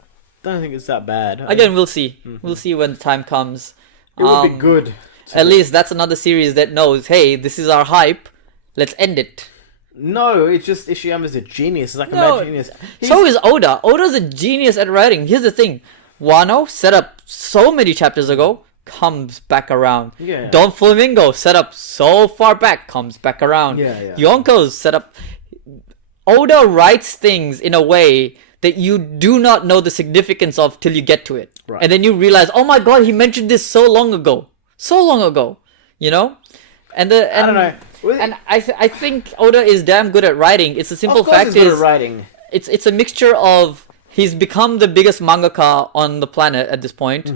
Don't think it's that bad. Again, we'll see. We'll see when the time comes. it would be good. At least that's another series that knows, hey, this is our hype. Let's end it. No, it's just Ishiyama's a genius. It's like a No, mad genius. So is Oda. Oda's a genius at writing. Here's the thing. Wano, set up so many chapters ago, comes back around. Yeah. Don Flamingo, set up so far back, comes back around. Yeah, yeah. Yonko's set up... Oda writes things in a way that you do not know the significance of till you get to it. Right. And then you realize, oh my god, he mentioned this so long ago. So long ago. You know? And I don't know. And I think Oda is damn good at writing. It's a simple of course fact he's good is at writing. it's a mixture of he's become the biggest mangaka on the planet at this point,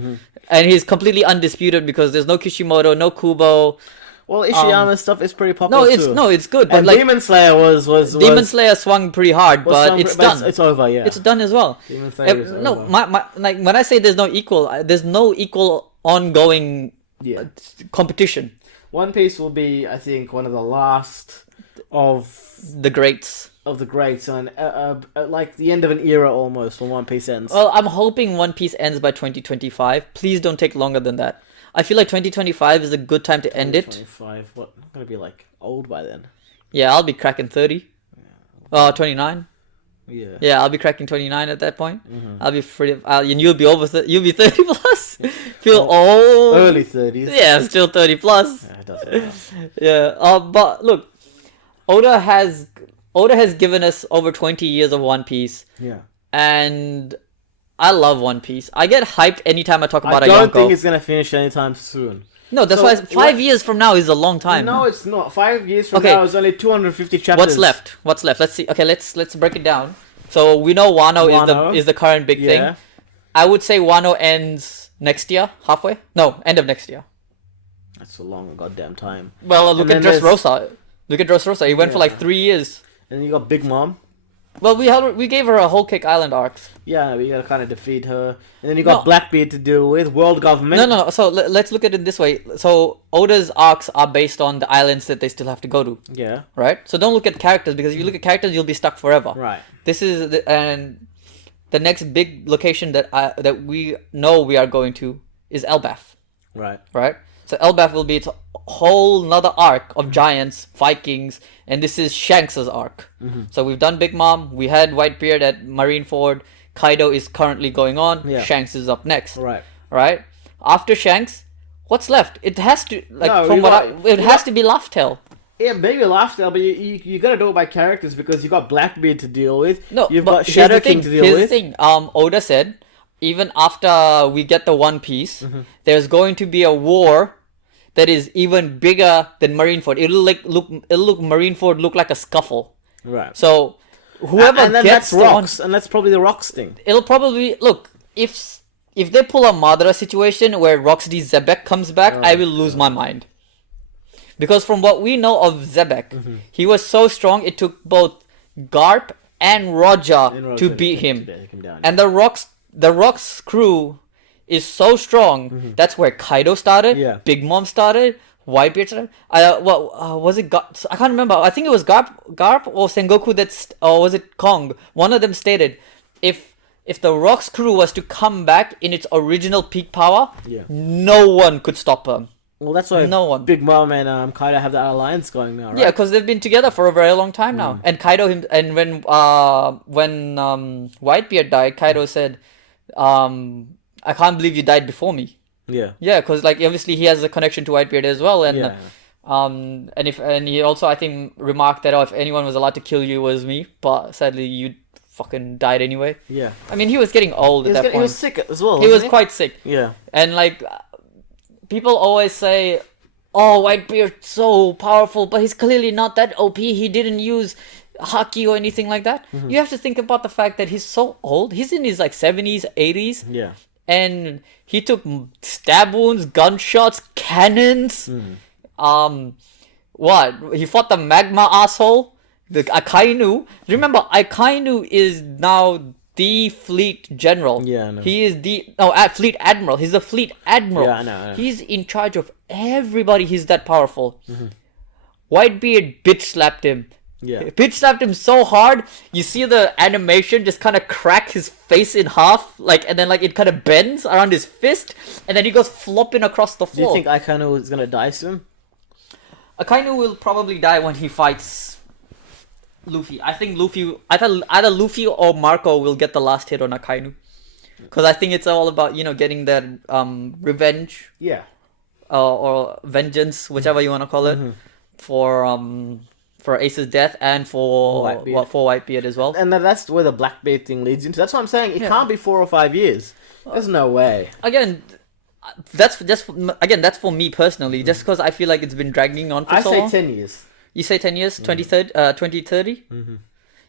and he's completely undisputed because there's no Kishimoto, no Kubo. Well, Ishiyama's stuff is pretty popular too. It's good, but And like Demon Slayer was Demon Slayer swung pretty hard, was but some- it's done. It's over. Yeah. It's done as well. Demon Slayer is No, over. my like when I say there's no equal ongoing Yeah. competition. One Piece will be, I think, one of the last of The greats. the greats, and like the end of an era almost when One Piece ends. Well, I'm hoping One Piece ends by 2025. Please don't take longer than that. I feel like 2025 is a good time to end it. 25. What? I'm gonna be like old by then. Yeah, I'll be cracking 30. 29. Yeah. Yeah, I'll be cracking 29 at that point. I'll be pretty. And you'll be you'll be 30 plus. Feel old. Early 30s. Yeah, still 30 plus. Yeah, it doesn't matter. Yeah. But look, Oda has given us over 20 years of One Piece, Yeah. and I love One Piece. I get hyped anytime I talk about I a don't Yonko. think it's gonna finish anytime soon. No, that's So, why 5 years from now is a long time. No, it's not. 5 years from Okay. now is only 250 chapters. What's left? What's left? Let's see. Okay, let's break it down. So we know Wano Wano. is the current big Yeah. thing. I would say Wano ends next year, halfway. No, end of next year. That's a long goddamn time. Well, look And at then Dressrosa. Look at Dressrosa. He went for Yeah. like 3 years. And you got Big Mom. Well, we gave her a Whole Cake Island arc. Yeah, we gotta kind of defeat her. And then you got No. Blackbeard to deal with. World government. No. So let's look at it this way. So Oda's arcs are based on the islands that they still have to go to, Yeah. right? So don't look at characters, because if you look at characters, you'll be stuck forever. Right. This is and the next big location that we know we are going to is Elbaf, Right. right? So Elbaf will be its whole another arc of giants, Vikings, and this is Shanks's arc. So we've done Big Mom, we had Whitebeard at Marineford, Kaido is currently going on, Yeah. Shanks is up next, Right. right? After Shanks, what's left? It has to No, from you what got- it you has got- to be Laugh-Tale. Yeah, maybe Lifestyle, but you gotta do it by characters because you got Blackbeard to deal with. No, You've but got here's Shadow the King thing. to deal Here's with. the thing. Oda said, even after we get the One Piece, there's going to be a war that is even bigger than Marineford. It'll look Marineford look like a scuffle. Right. So whoever and then gets that's the one, Rocks, and that's probably the Rocks thing. it'll probably look if they pull a Madara situation where Roxy Zebek comes back, I will lose my mind. Because from what we know of Zebek, he was so strong it took both Garp and Roger to beat him. take him down. And the Rocks crew is so strong. That's where Kaido started. Yeah. Big Mom started. Whitebeard started. Was it? I can't remember. I think it was Garp or Sengoku or was it Kong? One of them stated, if the Rocks crew was to come back in its original peak power, Yeah. no one could stop them. Well, that's why No one. Big Mom and Kaido have that alliance going now, right? Yeah, because they've been together for a very long time now. And Kaido and when Whitebeard died, Kaido said, "I can't believe you died before me." Yeah. Yeah, because like obviously he has a connection to Whitebeard as well, and Yeah. and he also I think remarked that if anyone was allowed to kill you, it was me. But sadly, you fucking died anyway. Yeah. I mean, he was getting old at that He point. was sick as well. He was wasn't quite sick, Yeah. and like people always say, "Oh, Whitebeard's so powerful, but he's clearly not that OP. He didn't use haki or anything like that." You have to think about the fact that he's so old. He's in his like 70s, 80s. Yeah. And he took stab wounds, gunshots, cannons. What? He fought the magma asshole, the Akainu. Remember, Akainu is now the fleet general. Yeah, I know. He is fleet admiral. He's the fleet admiral. Yeah, I know. He's in charge of everybody. He's that powerful. Whitebeard bitch slapped him. Yeah. Bitch slapped him so hard, you see the animation just kind of crack his face in half, and then it kind of bends around his fist, and then he goes flopping across the Do you floor. think Akainu is gonna die soon? Akainu will probably die when he fights Luffy. I think either Luffy or Marco will get the last hit on Akainu. Because I think it's all about, getting that revenge Yeah. or vengeance, whichever you want to call it, for Ace's death and for Whitebeard as well. And that's where the Blackbeard thing leads into. That's what I'm saying. It can't be 4 or 5 years. There's no way. Again, that's for me personally, just because I feel like it's been dragging on for I so say long. 10 years. You say 10 years, 2030?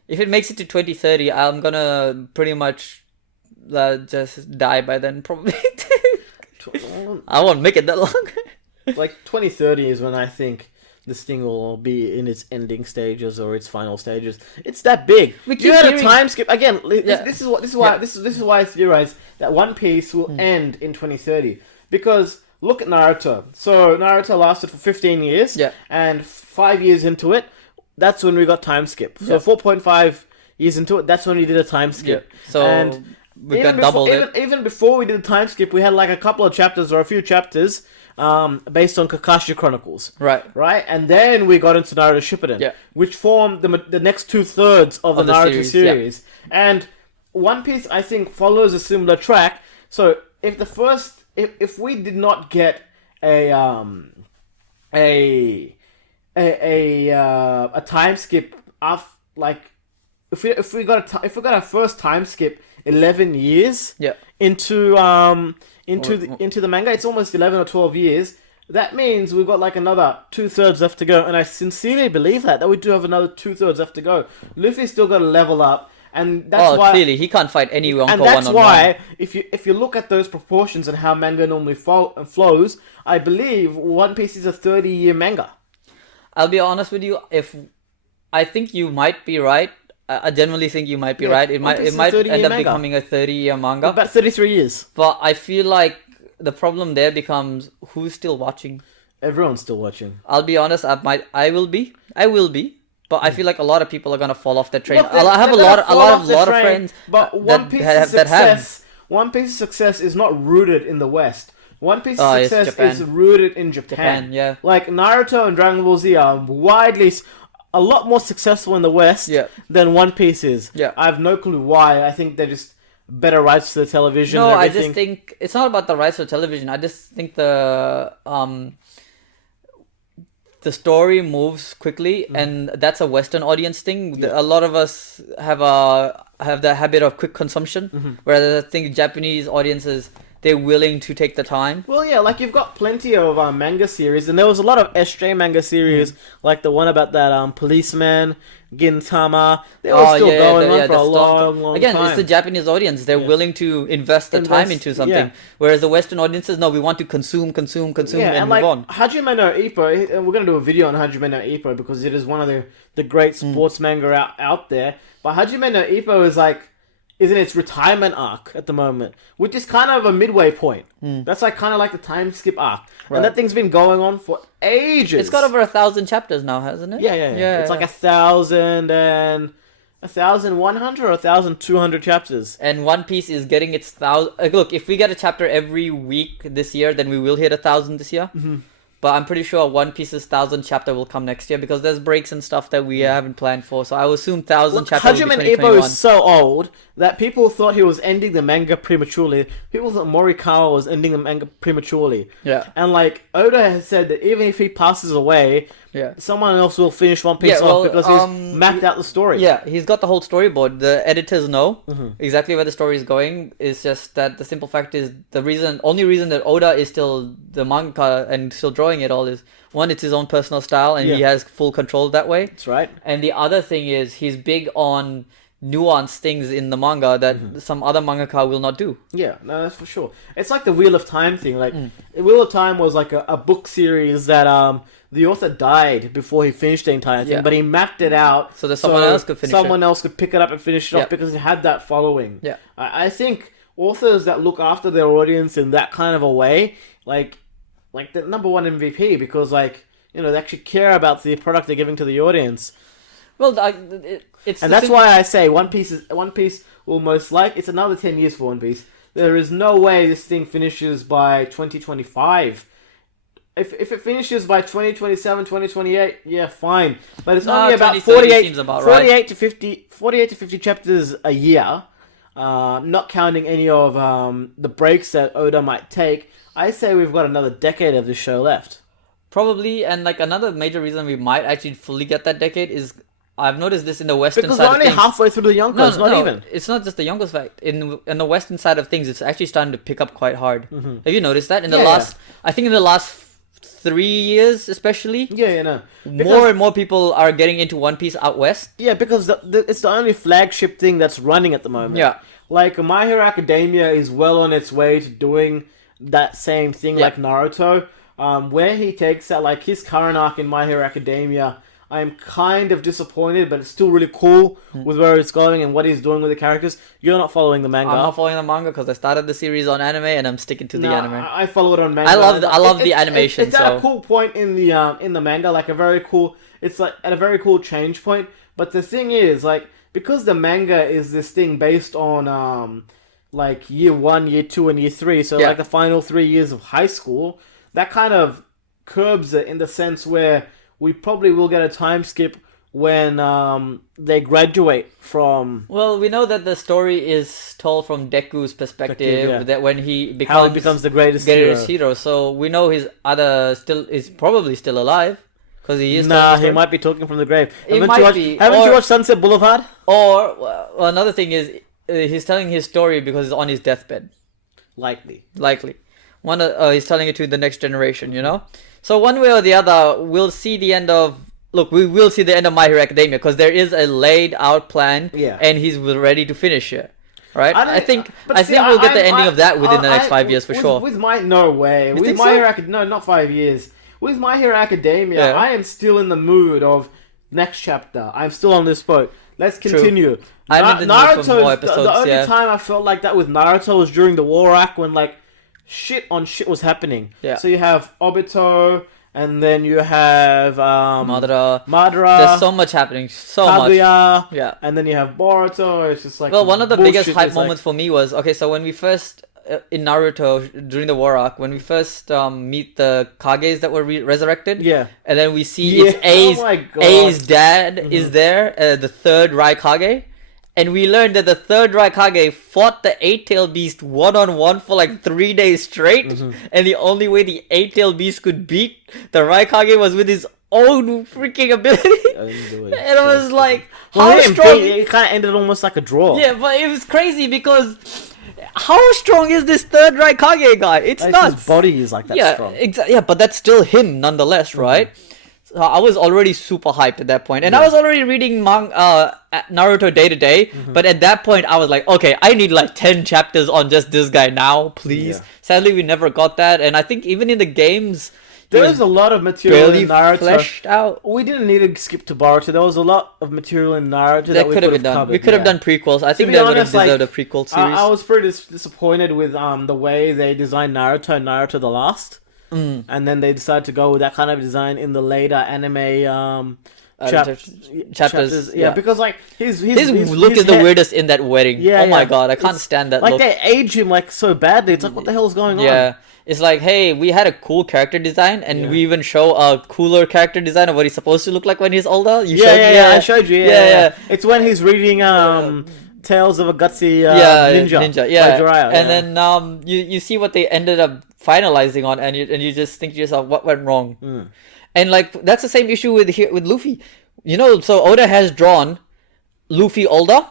If it makes it to 2030, I'm gonna pretty much just die by then, probably. I won't make it that long. Like 2030 is when I think this thing will be in its ending stages or its final stages. It's that big. We You keep had a hearing- time skip again. Yeah. This is why I theorize that One Piece will end in 2030 because look at Naruto. So Naruto lasted for 15 years. Yeah. And 5 years into it, that's when we got time skip. So Yeah. 4.5 years into it, that's when we did a time skip. So And we got doubled it. even before we did the time skip, we had like a couple of chapters or a few chapters based on Kakashi Chronicles. Right. Right, and then we got into Naruto Shippuden, Yeah. which formed the next 2/3 of the the Naruto series, series. And One Piece, I think, follows a similar track. So if we did not get a time skip of like if we got a first time skip 11 years Yeah. into the manga, it's almost 11 or 12 years. That means we've got like another 2/3 left to go, and I sincerely believe that we do have another 2/3 left to go. Luffy's still got to level up, and that's why. Clearly he can't fight any Yonko And that's one-on-one. why, if you look at those proportions and how manga normally flows, I believe One Piece is a 30-year manga. I'll be honest with you. If I think you might be right. I genuinely think you might be Yeah, right. It One might Piece is a end 30-year up manga. becoming a 30-year manga. About 33 years. But I feel like the problem there becomes who's still watching. Everyone's still watching. I'll be honest. I will be. But I feel like a lot of people are gonna fall off that train. Look, I have a they're lot gonna fall off of the train, friends But that One Piece's have success, One Piece's success is not rooted in the West. One Piece's Oh, it's success Japan. is rooted in Japan. Japan, yeah. Like Naruto and Dragon Ball Z are a lot more successful in the West Yeah. than One Piece is. Yeah. I have no clue why. I think they're just better rights to the television. No, and I everything. just think it's not about the rights for television. I just think the story moves quickly, and that's a Western audience thing. A lot of us have the habit of quick consumption, whereas I think Japanese audiences, they're willing to take the time. Well, yeah, like you've got plenty of manga series, and there was a lot of SJ manga series, like the one about that policeman, Gintama. They were still going on for a long Again, time. it's the Japanese audience. They're willing to invest the time into something, yeah. whereas the Western audiences, no, we want to consume, Yeah, and and move like on. Hajime no Ippo, and we're going to do a video on Hajime no Ippo because it is one of the great sports manga out there. But Hajime no Ippo is in its retirement arc at the moment, which is kind of a midway point. That's like kind of like the time skip arc, and that thing's been going on for ages. It's got over 1,000 chapters now, hasn't it? Yeah. It's like 1,100 or 1,200 chapters. And One Piece is getting its 1,000. Look, if we get a chapter every week this year, then we will hit 1,000 this year. But I'm pretty sure One Piece's 1,000 chapter will come next year because there's breaks and stuff that we haven't planned for. So I would assume 1,000 chapter will be Hajime 2021. Ippo is so old that people thought he was ending the manga prematurely. People thought Morikawa was ending the manga prematurely. Yeah. And like Oda has said that even if he passes away, Yeah. someone else will finish One Piece Yeah, well, off because he's mapped out the story. Yeah, he's got the whole storyboard. The editors know Mm-hmm. exactly where the story is going. It's just that the simple fact is only reason that Oda is still the manga and still drawing it all is one, it's his own personal style and he Yeah. has full control that way. That's right. And the other thing is he's big on nuanced things in the manga that some other mangaka will not do. Yeah, no, that's for sure. It's like the Wheel of Time thing. Like, Wheel of Time was like a book series that the author died before he finished the entire thing, Yeah. but he mapped it out So that someone else could finish someone else could pick it up and finish it Yeah. off because it had that following. Yeah. I think authors that look after their audience in that kind of a way, like the number one MVP, because like they actually care about the product they're giving to the audience. Well, it's And that's why I say One Piece will most it's another 10 years for One Piece. There is no way this thing finishes by 2025. If it finishes by 2027, 2028, yeah, fine. But it's only about 2030 seems about right. 48 to 50 chapters a year, not counting any of the breaks that Oda might take. I say we've got another decade of this show left. Probably, and like another major reason we might actually fully get that decade is I've noticed this in the Western Because side we're of only things. halfway through the Yonkos, not even. It's not just the youngest fact. In the Western side of things, it's actually starting to pick up quite hard. Have you noticed that? I think in the last 3 years, especially, Yeah, no. more and more people are getting into One Piece out west. Yeah, because it's the only flagship thing that's running at the moment. Yeah. Like, My Hero Academia is well on its way to doing that same thing Yeah. like Naruto. Where he takes that, like his current arc in My Hero Academia, I'm kind of disappointed, but it's still really cool with where it's going and what he's doing with the characters. You're not following the manga. I'm not following the manga because I started the series on anime and I'm sticking to the No, anime. I follow it on manga. I love the It's- animation, It's at so- a cool point in the manga, like a very cool. It's like at a very cool change point. But the thing is, like, because the manga is this thing based on like year 1, year 2, and year 3, so Yeah. like the final 3 years of high school. that kind of curbs it in the sense where we probably will get a time skip when they graduate from Well, we know that the story is told from Deku's perspective. Yeah. That when he how he becomes the greatest hero. So we know his other still is probably still alive because he is. Nah, telling the he story. might be talking from the grave. It might be, Haven't you or- watched Sunset Boulevard? Or well, another thing is he's telling his story because he's on his deathbed. Likely. Likely, he's telling it to the next generation. You know, so one way or the other, we'll see the end of. Look, we will see the end of My Hero Academia because there is a laid out plan, Yeah. and he's ready to finish it. Right? I think but see, we'll get the I- ending of that within the next 5 years for with, sure. With my no way. With think My so? Hero no, not 5 years. With My Hero Academia, Yeah. I am still in the mood of next chapter. I'm still on this boat. Let's continue. I'm in the mood for more episodes, the only yeah. time I felt like that with Naruto was during the war arc when like shit on shit was happening. Yeah. So you have Obito, and then you have Madara. There's so much happening, so much. Kaguya, Yeah. and then you have Boruto. It's just like Well, one of the biggest bullshit. hype It's like- moments for me was okay. So when we first in Naruto during the war arc, when we first meet the Kages that were resurrected, Yeah. and then we see Yeah, it's A's oh my God. A's dad is there, the third Raikage, and we learned that the third Raikage fought the eight-tailed beast one-on-one for like 3 days straight, and the only way the eight-tailed beast could beat the Raikage was with his own freaking ability. And I was like, Well, how he didn't strong? beat- it kind of ended almost like a draw. Yeah, but it was crazy because how strong is this third Raikage guy? It's Like, nuts. his body is like that yeah, strong. exactly. Yeah, but that's still him nonetheless, right? So I was already super hyped at that point, and I was already reading Naruto day to day. But at that point, I was like, okay, I need like 10 chapters on just this guy now, please. Yeah. Sadly, we never got that, and I think even in the games, There it was a lot of material barely in Naruto. fleshed out. We didn't need to skip to Boruto. There was a lot of material in Naruto that, That we could have been done. covered, We could have yeah. done prequels. I think be that would have honest, like, deserved a prequel series. I was pretty disappointed with the way they designed Naruto and Naruto the Last. And then they decided to go with that kind of design in the later anime chapters. Yeah, because like his look is the head- weirdest in that wedding. Yeah, oh my yeah. god, I can't It's- stand that Like look. they age him like so badly. It's like what the hell's going on? Yeah, it's like, hey, we had a cool character design, and Yeah. we even show a cooler character design of what he's supposed to look like when he's older. You Yeah, showed yeah, me, yeah. I showed you. Yeah. It's when he's reading Tales of a Gutsy Ninja. yeah. by Jiraiya, And then you see what they ended up finalizing on, and you just think to yourself, what went wrong? And like that's the same issue with Luffy. You know, so Oda has drawn Luffy older,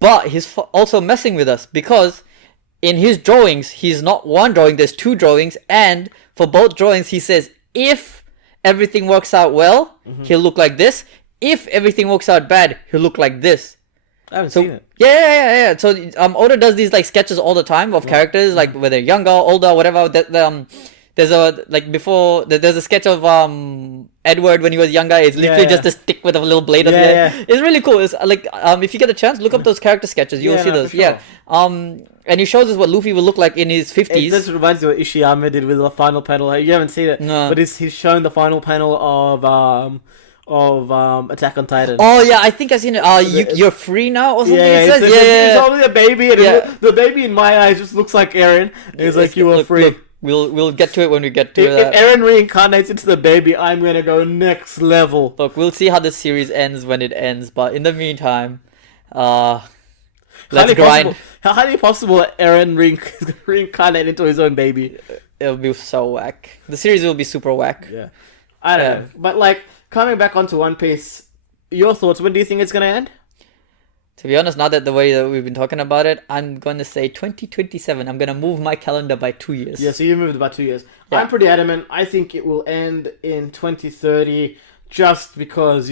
but he's also messing with us because in his drawings, he's not one drawing, there's two drawings, and for both drawings, he says if everything works out well, he'll look like this. If everything works out bad, he'll look like this. I haven't So seen it. yeah. So Oda does these like sketches all the time of characters, like whether younger, older, whatever. There's a like before there's a sketch of Edward when he was younger. It's literally Yeah. just a stick with a little blade on the Yeah, end. yeah. It's really cool. It's like if you get a chance, look up those character sketches. You'll Yeah, see no, those. for sure. Yeah. And he shows us what Luffy will look like in his 50s. This reminds me of what Ishiyama did with the final panel. You haven't seen it, No. but he's shown the final panel of Attack on Titan. Oh yeah, I think I've seen it. You're free now or something. Yeah, it says. it's only a baby, and Yeah. the baby in my eyes just looks like Eren. And he's like, "You are Look, free." look, we'll get to it when we get to If that. Eren reincarnates into the baby, I'm gonna go next level. Look, we'll see how the series ends when it ends. But in the meantime, let's Highly grind. possible- How highly possible Eren reincarnate into his own baby? It'll be so whack. The series will be super whack. Yeah, I don't Yeah. know. But like coming back onto One Piece, your thoughts? When do you think it's gonna end? To be honest, now that the way that we've been talking about it, I'm gonna say 2027. I'm gonna move my calendar by 2 years. Yeah, so you moved about 2 years. Yeah. I'm pretty adamant. I think it will end in 2030, just because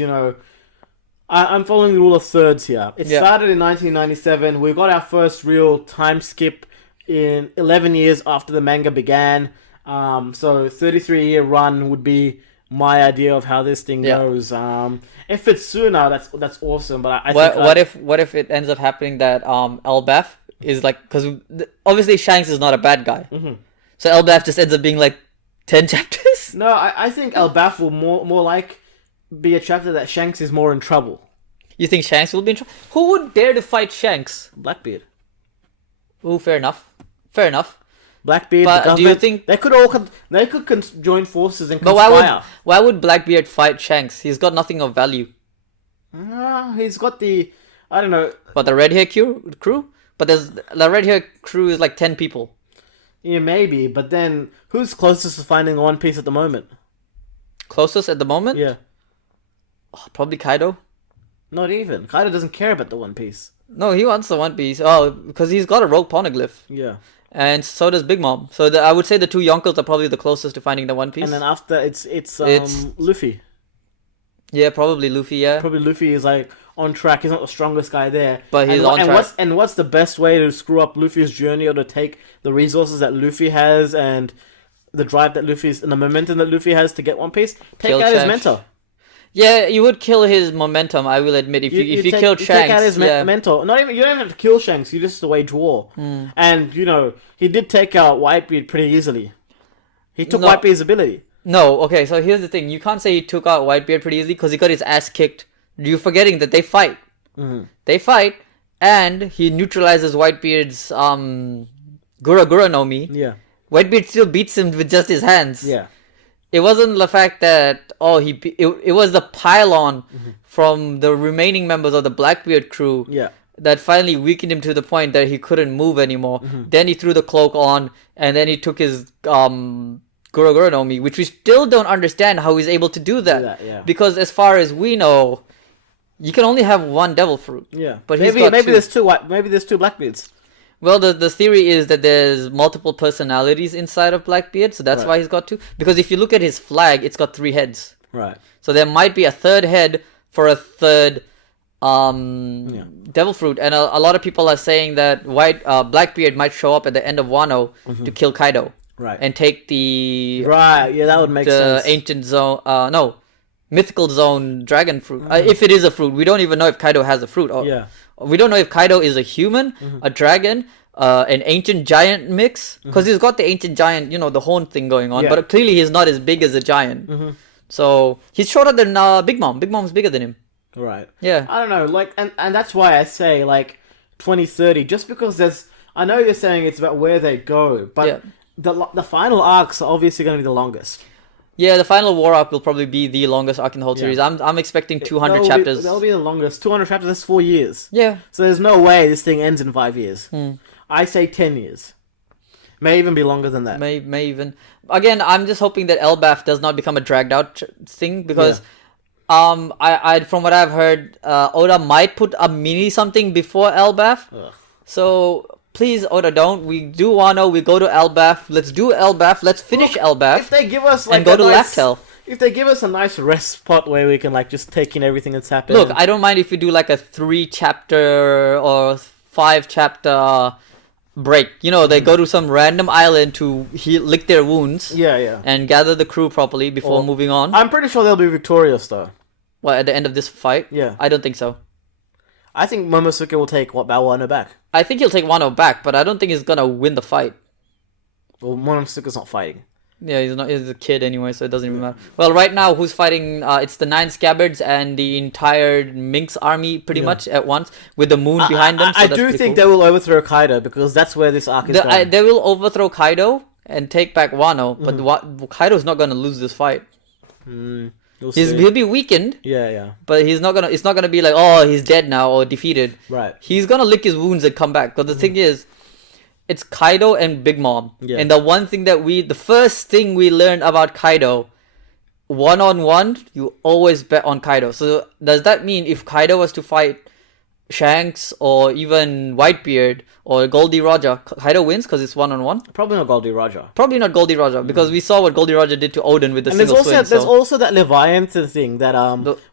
I'm following the rule of thirds here. It Yeah. started in 1997. We got our first real time skip in 11 years after the manga began. So 33-year run would be my idea of how this thing Yeah. goes. If it's sooner, that's awesome. But I What, think what if it ends up happening that Elbaf is like, because obviously Shanks is not a bad guy, so Elbaf just ends up being like 10 chapters. No, I think Elbaf will more like be a chapter that Shanks is more in trouble. You think Shanks will be in trouble? Who would dare to fight Shanks? Blackbeard. Oh, fair enough. Fair enough. Blackbeard, But the do you government, think- they could join forces and But conspire? why would Blackbeard fight Shanks? He's got nothing of value. He's got the, I don't know. But the red hair crew? But the red hair crew is like 10 people. Yeah, maybe. But then, who's closest to finding the One Piece at the moment? Closest at the moment? Yeah, Oh, probably Kaido. not even. Kaido doesn't care about the One Piece. No, he wants the One Piece. Oh, because he's got a rogue poneglyph. Yeah. And so does Big Mom. So I would say the two Yonkers are probably the closest to finding the One Piece. And then after, it's It's- Luffy. Yeah, probably Luffy, yeah. Probably Luffy is like on track. He's not the strongest guy there, But he's and, on track. What's the best way to screw up Luffy's journey, or to take the resources that Luffy has and the drive that Luffy's and the momentum that Luffy has to get One Piece? Take Kill out his Shanks. mentor. Yeah, you would kill his momentum, I will admit. If you killed Shanks, take out his yeah. mentor. Not even, you don't have to kill Shanks. You just have to wage war. Hmm. And he did take out Whitebeard pretty easily. He took No. Whitebeard's ability. No, okay, so here's the thing. You can't say he took out Whitebeard pretty easily because he got his ass kicked. You're forgetting that they fight. Mm-hmm. They fight, and he neutralizes Whitebeard's Gura Gura no Mi. Yeah, Whitebeard still beats him with just his hands. yeah, It wasn't the fact that it was the pylon from the remaining members of the Blackbeard crew yeah. that finally weakened him to the point that he couldn't move anymore. Then he threw the cloak on, and then he took his Gura Gura no Mi, which we still don't understand how he's able to do that. Yeah. Because as far as we know, you can only have one devil fruit. Yeah, But he's maybe got maybe two. there's two. Maybe there's two Blackbeards. Well, the theory is that there's multiple personalities inside of Blackbeard, so that's Right. why he's got two. Because if you look at his flag, it's got 3 heads. Right. So there might be a third head for a third devil fruit, and a lot of people are saying that Blackbeard might show up at the end of Wano to kill Kaido Right. and take the Right. Yeah, that would make the sense. ancient zone. No, mythical zone dragon fruit. If it is a fruit, we don't even know if Kaido has a fruit. Or, Yeah. we don't know if Kaido is a human, a dragon, an ancient giant mix, because he's got the ancient giant, the horn thing going on. Yeah. But clearly, he's not as big as a giant. So he's shorter than Big Mom. Big Mom's bigger than him. Right. Yeah. I don't know. Like, and that's why I say 2030. Just because I know you're saying it's about where they go, but Yeah. the final arcs are obviously going to be the longest. Yeah, the final war arc will probably be the longest arc in the whole series. I'm expecting 200 chapters. That'll be the longest. 200 chapters. That's 4 years. Yeah. So there's no way this thing ends in 5 years. Hmm. I say 10 years. May even be longer than that. May even. Again, I'm just hoping that Elbaf does not become a dragged out thing because I from what I've heard, Oda might put a mini something before Elbaf. Ugh. So please, Oda, don't. We do Wano. We go to Elbaf. Let's do Elbaf. Let's finish Elbaf If they give us and go to Laftel. If they give us a nice rest spot where we can just take in everything that's happened. Look, I don't mind if we do like a 3-chapter or 5-chapter break. They go to some random island to lick their wounds yeah. and gather the crew properly before Or- moving on. I'm pretty sure they'll be victorious though. What, at the end of this fight? Yeah. I don't think so. I think Momosuke will take Wano back. I think he'll take Wano back, but I don't think he's gonna win the fight. Well, Momosuke's not fighting. Yeah, he's not. He's a kid anyway, so it doesn't even matter. Well, right now, who's fighting? It's the 9 Scabbards and the entire Minx army, pretty much at once, with the moon behind them. So I that's do pretty think cool. they will overthrow Kaido because that's where this arc is going. They will overthrow Kaido and take back Wano, but Mm-hmm. Kaido's not gonna lose this fight. You'll see. He'll be weakened, Yeah. but he's not gonna. It's not gonna be like, oh, he's dead now or defeated. Right. He's gonna lick his wounds and come back. Because the thing is, it's Kaido and Big Mom. Yeah. And the first thing we learned about Kaido, 1-on-1, you always bet on Kaido. So does that mean if Kaido was to fight Shanks or even Whitebeard or Goldie Roger, Kaido wins because it's 1-on-1? Probably not Goldie Roger. Probably not Goldie Roger because we saw what Goldie Roger did to Odin with the And there's single also swing. there's So. also that Leviathan thing that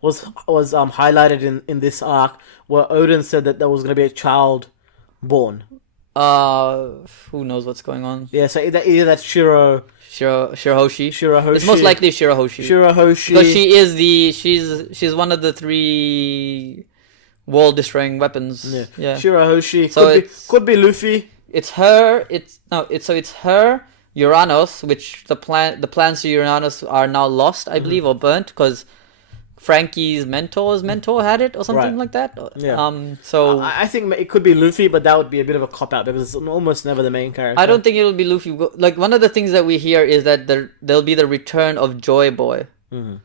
was highlighted in this arc where Odin said that there was going to be a child born. Who knows what's going on? Yeah, so either that's Shirahoshi. Shirahoshi. It's most likely Shirahoshi. Shirahoshi. Because she's one of the 3 world destroying weapons. Yeah. Shirahoshi. So Could be Luffy. It's her. It's her. Uranus, which the plans to Uranus are now lost, I believe, or burnt, because Frankie's mentor had it or something Right. like that. Yeah. So I think it could be Luffy, but that would be a bit of a cop out because it's almost never the main character. I don't think it'll be Luffy. Like one of the things that we hear is that there'll be the return of Joy Boy. Mhm.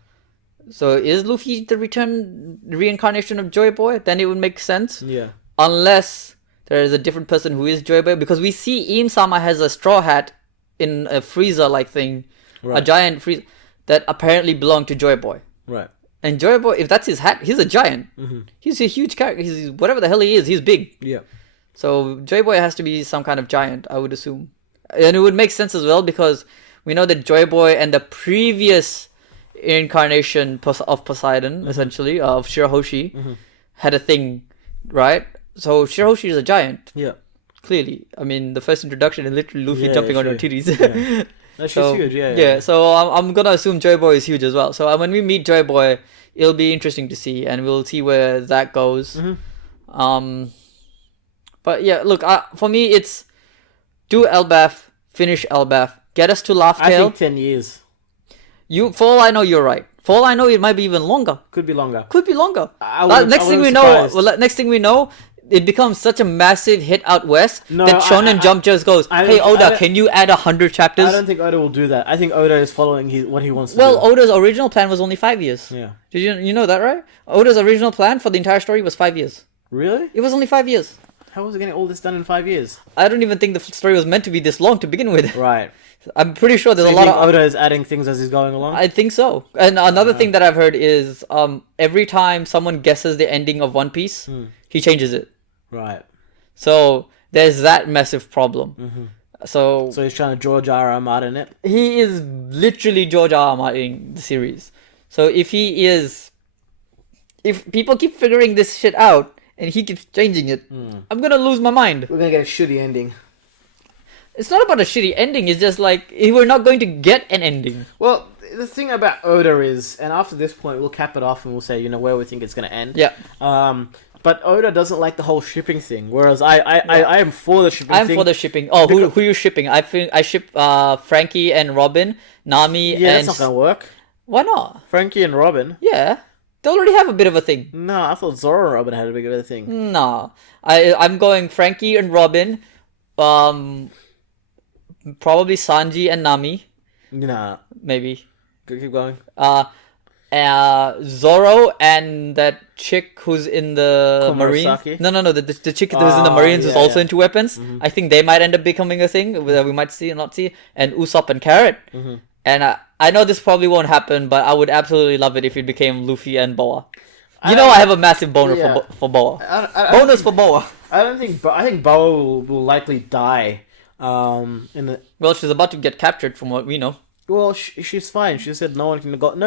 So is Luffy the reincarnation of Joy Boy? Then it would make sense. Yeah. Unless there is a different person who is Joy Boy, because we see Im-sama has a straw hat in a Frieza-like thing, a Right. giant Frieza that apparently belonged to Joy Boy. Right. And Joy Boy, if that's his hat, he's a giant. Mhm. He's a huge character. He's whatever the hell he is. He's big. Yeah. So Joy Boy has to be some kind of giant, I would assume, and it would make sense as well because we know that Joy Boy and the previous incarnation of Poseidon, essentially of Shirahoshi, had a thing, right? So Shirahoshi is a giant. Yeah. Clearly, I mean, the first introduction is literally Luffy Yeah, jumping on her sure. titties. Yeah. No, she's So, huge. Yeah. yeah. So I'm gonna assume Joy Boy is huge as well. So when we meet Joy Boy, it'll be interesting to see, and we'll see where that goes. But yeah, look, for me, it's do Elbaf, finish Elbaf, get us to Laugh I Tale. think 10 years. For all I know, you're right. For all I know, it might be even longer. Could be longer. Could be longer. Next Next thing we know, it becomes such a massive hit out west No, that Shonen Jump just goes, I "Hey don't- I Oda, don't- can you add 100 chapters?" I don't think Oda will do that. I think Oda is following what he wants to Well, do. Oda's original plan was only 5 years. Yeah. Did you know that, right? Oda's original plan for the entire story was 5 years. Really? It was only 5 years. How was he getting all this done in 5 years? I don't even think the story was meant to be this long to begin with. Right. I'm pretty sure there's So a you lot think of. Oda is adding things as he's going along? I think so. And another thing that I've heard is every time someone guesses the ending of One Piece, he changes it. Right. So there's that massive problem. So So he's trying to George R.R. Martin it? he is literally George R. R. Martin the series. So if people keep figuring this shit out and he keeps changing it, I'm gonna lose my mind. We're gonna get a shitty ending. It's not about a shitty ending. It's just like we're not going to get an ending. Well, the thing about Oda is, and after this point, we'll cap it off and we'll say, where we think it's gonna end. Yeah. But Oda doesn't like the whole shipping thing, whereas I am for the shipping I'm thing. for the shipping. Oh, who you shipping? I think I ship Frankie and Robin, Nami Yeah, and that's not gonna work. why not? Frankie and Robin. Yeah, they already have a bit of a thing. No, I thought Zoro and Robin had a big of a thing. No, I'm going Frankie and Robin, probably Sanji and Nami, Nah, maybe. keep going. Zoro and that chick who's in the Marines. Komurasaki? No, the chick who's in the Marines is yeah, also yeah. into weapons. I think they might end up becoming a thing that we might see and not see. And Usopp and Carrot. And I know this probably won't happen, but I would absolutely love it if it became Luffy and Boa. I have a massive boner Yeah. for Boa. I Bonus for Boa. don't think. I think Boa will likely die. In the Well, she's about to get captured from what we know. well, she's fine. She said no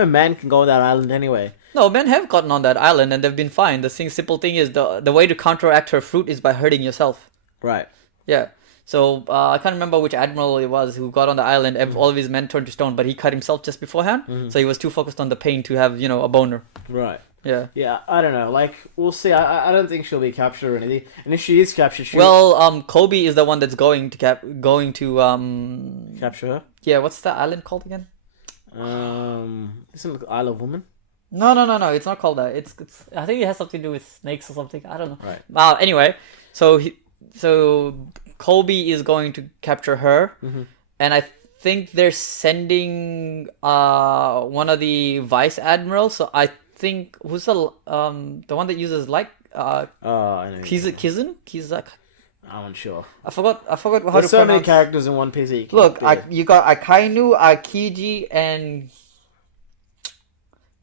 man can go on that island anyway. No, men have gotten on that island and they've been fine. The simple thing is the way to counteract her fruit is by hurting yourself. Right. Yeah. So I can't remember which admiral it was who got on the island. All of his men turned to stone, but he cut himself just beforehand. So he was too focused on the pain to have a boner. Right. Yeah. Yeah, I don't know. Like, we'll see. I don't think she'll be captured or anything. And if she is captured, Kobe is the one that's going to capture her. Yeah, what's the island called again? Isn't it Isle of Woman? No. It's not called that. It's. I think it has something to do with snakes or something. I don't know. Right. Anyway, so Kobe is going to capture her, and I think they're sending one of the vice admirals. So I think who's the one that uses light? I know. Kizun? I'm unsure. I forgot how There's to pronounce. so many characters in One Piece. That you can Look, pick. you got Akainu, Akiji, and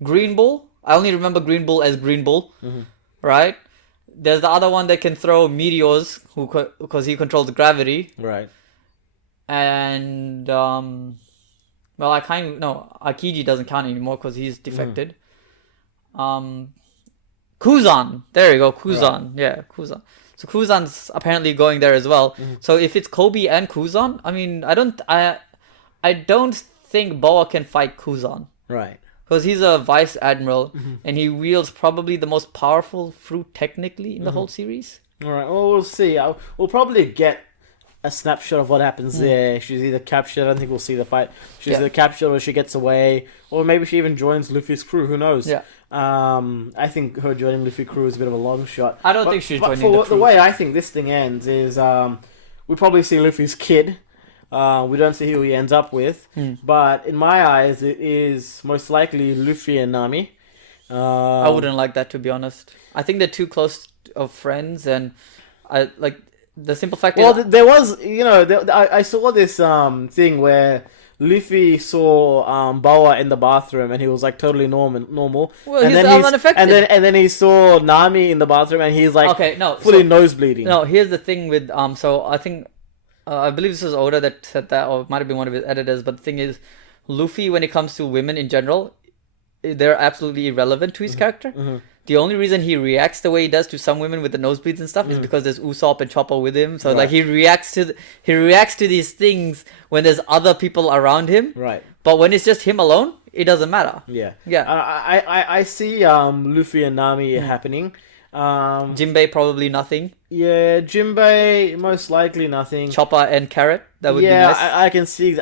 Green Bull. I only remember Green Bull as Green Bull, right? There's the other one that can throw meteors, because he controls gravity, Right. and Akiji doesn't count anymore because he's defected. Kuzan, there you go, Kuzan, yeah, Kuzan. So Kuzan's apparently going there as well. So if it's Kobe and Kuzan, I mean, I don't think Boa can fight Kuzan. Right. Because he's a vice admiral and he wields probably the most powerful fruit technically in the whole series. All right. Well, we'll see. We'll probably get a snapshot of what happens there. She's either captured. I don't think we'll see the fight. She's either captured or she gets away, or maybe she even joins Luffy's crew. Who knows? Yeah. I think her joining Luffy crew is a bit of a long shot. I don't think she's but joining the the crew. way I think this thing ends is we probably see Luffy's kid. We don't see who he ends up with, but in my eyes, it is most likely Luffy and Nami. I wouldn't like that, to be honest. I think they're too close of friends, and I like the simple fact Well, is there was, I saw this thing where Luffy saw Boa in the bathroom and he was like totally normal. Well, and he's then unaffected. and then he saw Nami in the bathroom and he's like okay, no, fully so, nosebleeding. no. Here's the thing with so I think I believe this was Oda that said that, or it might have been one of his editors. But the thing is, Luffy, when it comes to women in general, they're absolutely irrelevant to his character. The only reason he reacts the way he does to some women with the nosebleeds and stuff is because there's Usopp and Chopper with him. So like he reacts to these things when there's other people around him. Right. But when it's just him alone, it doesn't matter. Yeah. Yeah. I see Luffy and Nami happening. Jinbei probably nothing. Yeah, Jinbei most likely nothing. Chopper and Carrot, that would be nice. I can see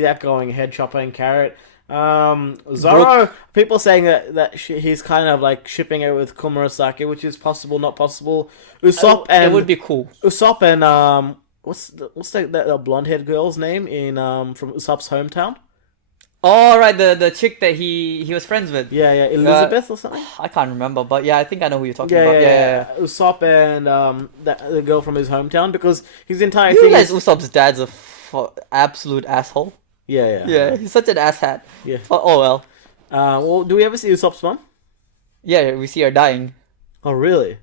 that going ahead. Chopper and Carrot. Zoro, people saying that he's kind of like shipping it with Komurasaki, which is possible, not possible. Usopp and it would be cool. Usopp and what's the blonde haired girl's name in from Usopp's hometown? Oh, right, the chick that he was friends with. Yeah, Elizabeth or something. I can't remember, but yeah, I think I know who you're talking Yeah, about. yeah. Usopp and the girl from his hometown, because his entire You thing realize is Usopp's dad's a absolute asshole? Yeah, he's such an asshat. Yeah. But, oh well. Well, do we ever see Usopp's mom? Yeah, we see her dying. Oh, really?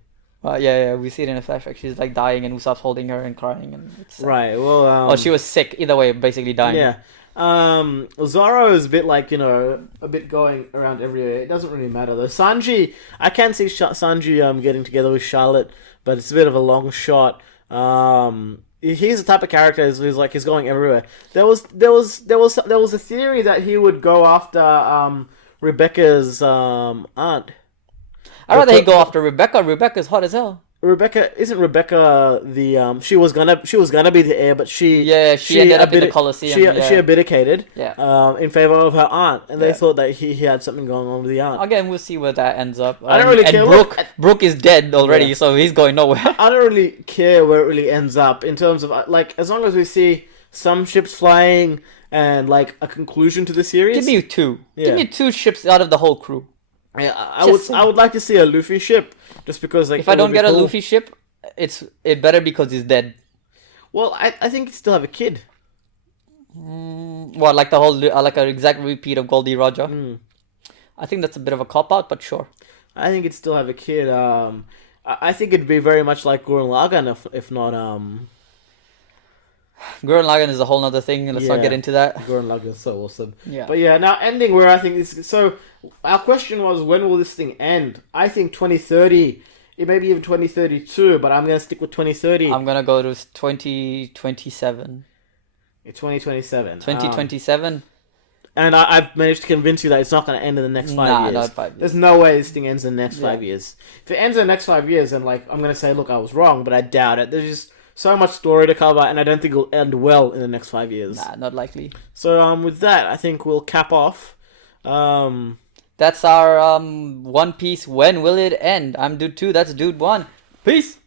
Yeah, we see it in a flashback. She's like dying, and Usopp's holding her and crying, and it's sad. Right. Well. Oh, she was sick. Either way, basically dying. Yeah. Zoro is a bit like, a bit going around everywhere. It doesn't really matter though. Sanji, I can see Sanji getting together with Charlotte, but it's a bit of a long shot. He's the type of character who's going everywhere. There was a theory that he would go after Rebecca's aunt. I'd rather he go after Rebecca. Rebecca's hot as hell. Isn't Rebecca the she was gonna be the heir, but she ended up in the Colosseum. She abdicated Yeah. in favor of her aunt, and they Yeah. thought that he had something going on with the aunt. Again, we'll see where that ends up. I don't really care. Brooke is dead already, Yeah. so he's going nowhere. I don't really care where it really ends up in terms of like, as long as we see some ships flying and like a conclusion to the series. Give me two. Yeah. Give me two ships out of the whole crew. I would like to see a Luffy ship, just because like If I don't get cool. a Luffy ship, it better because he's dead. Well, I think he still have a kid. What, like the whole like an exact repeat of Goldie Roger? I think that's a bit of a cop out, but sure. I think he'd still have a kid. I think it'd be very much like Gurren Lagann if not Gurren Lagann is a whole nother thing. Let's not get into that. Gurren Lagann is so awesome. Yeah. But yeah, now ending where I think is so. Our question was, when will this thing end? I think 2030. It may be even 2032, but I'm gonna stick with 2030. I'm gonna go to 2027. It's 2027. 2027. And I've managed to convince you that it's not going to end in the next 5 years. Not 5 years. There's no way this thing ends in the next 5 years. If it ends in the next 5 years, then like I'm going to say, look, I was wrong, but I doubt it. There's just so much story to cover, and I don't think it'll end well in the next 5 years. Nah, not likely. So with that, I think we'll cap off. That's our One Piece. When will it end? I'm Dude 2. That's Dude 1. Peace.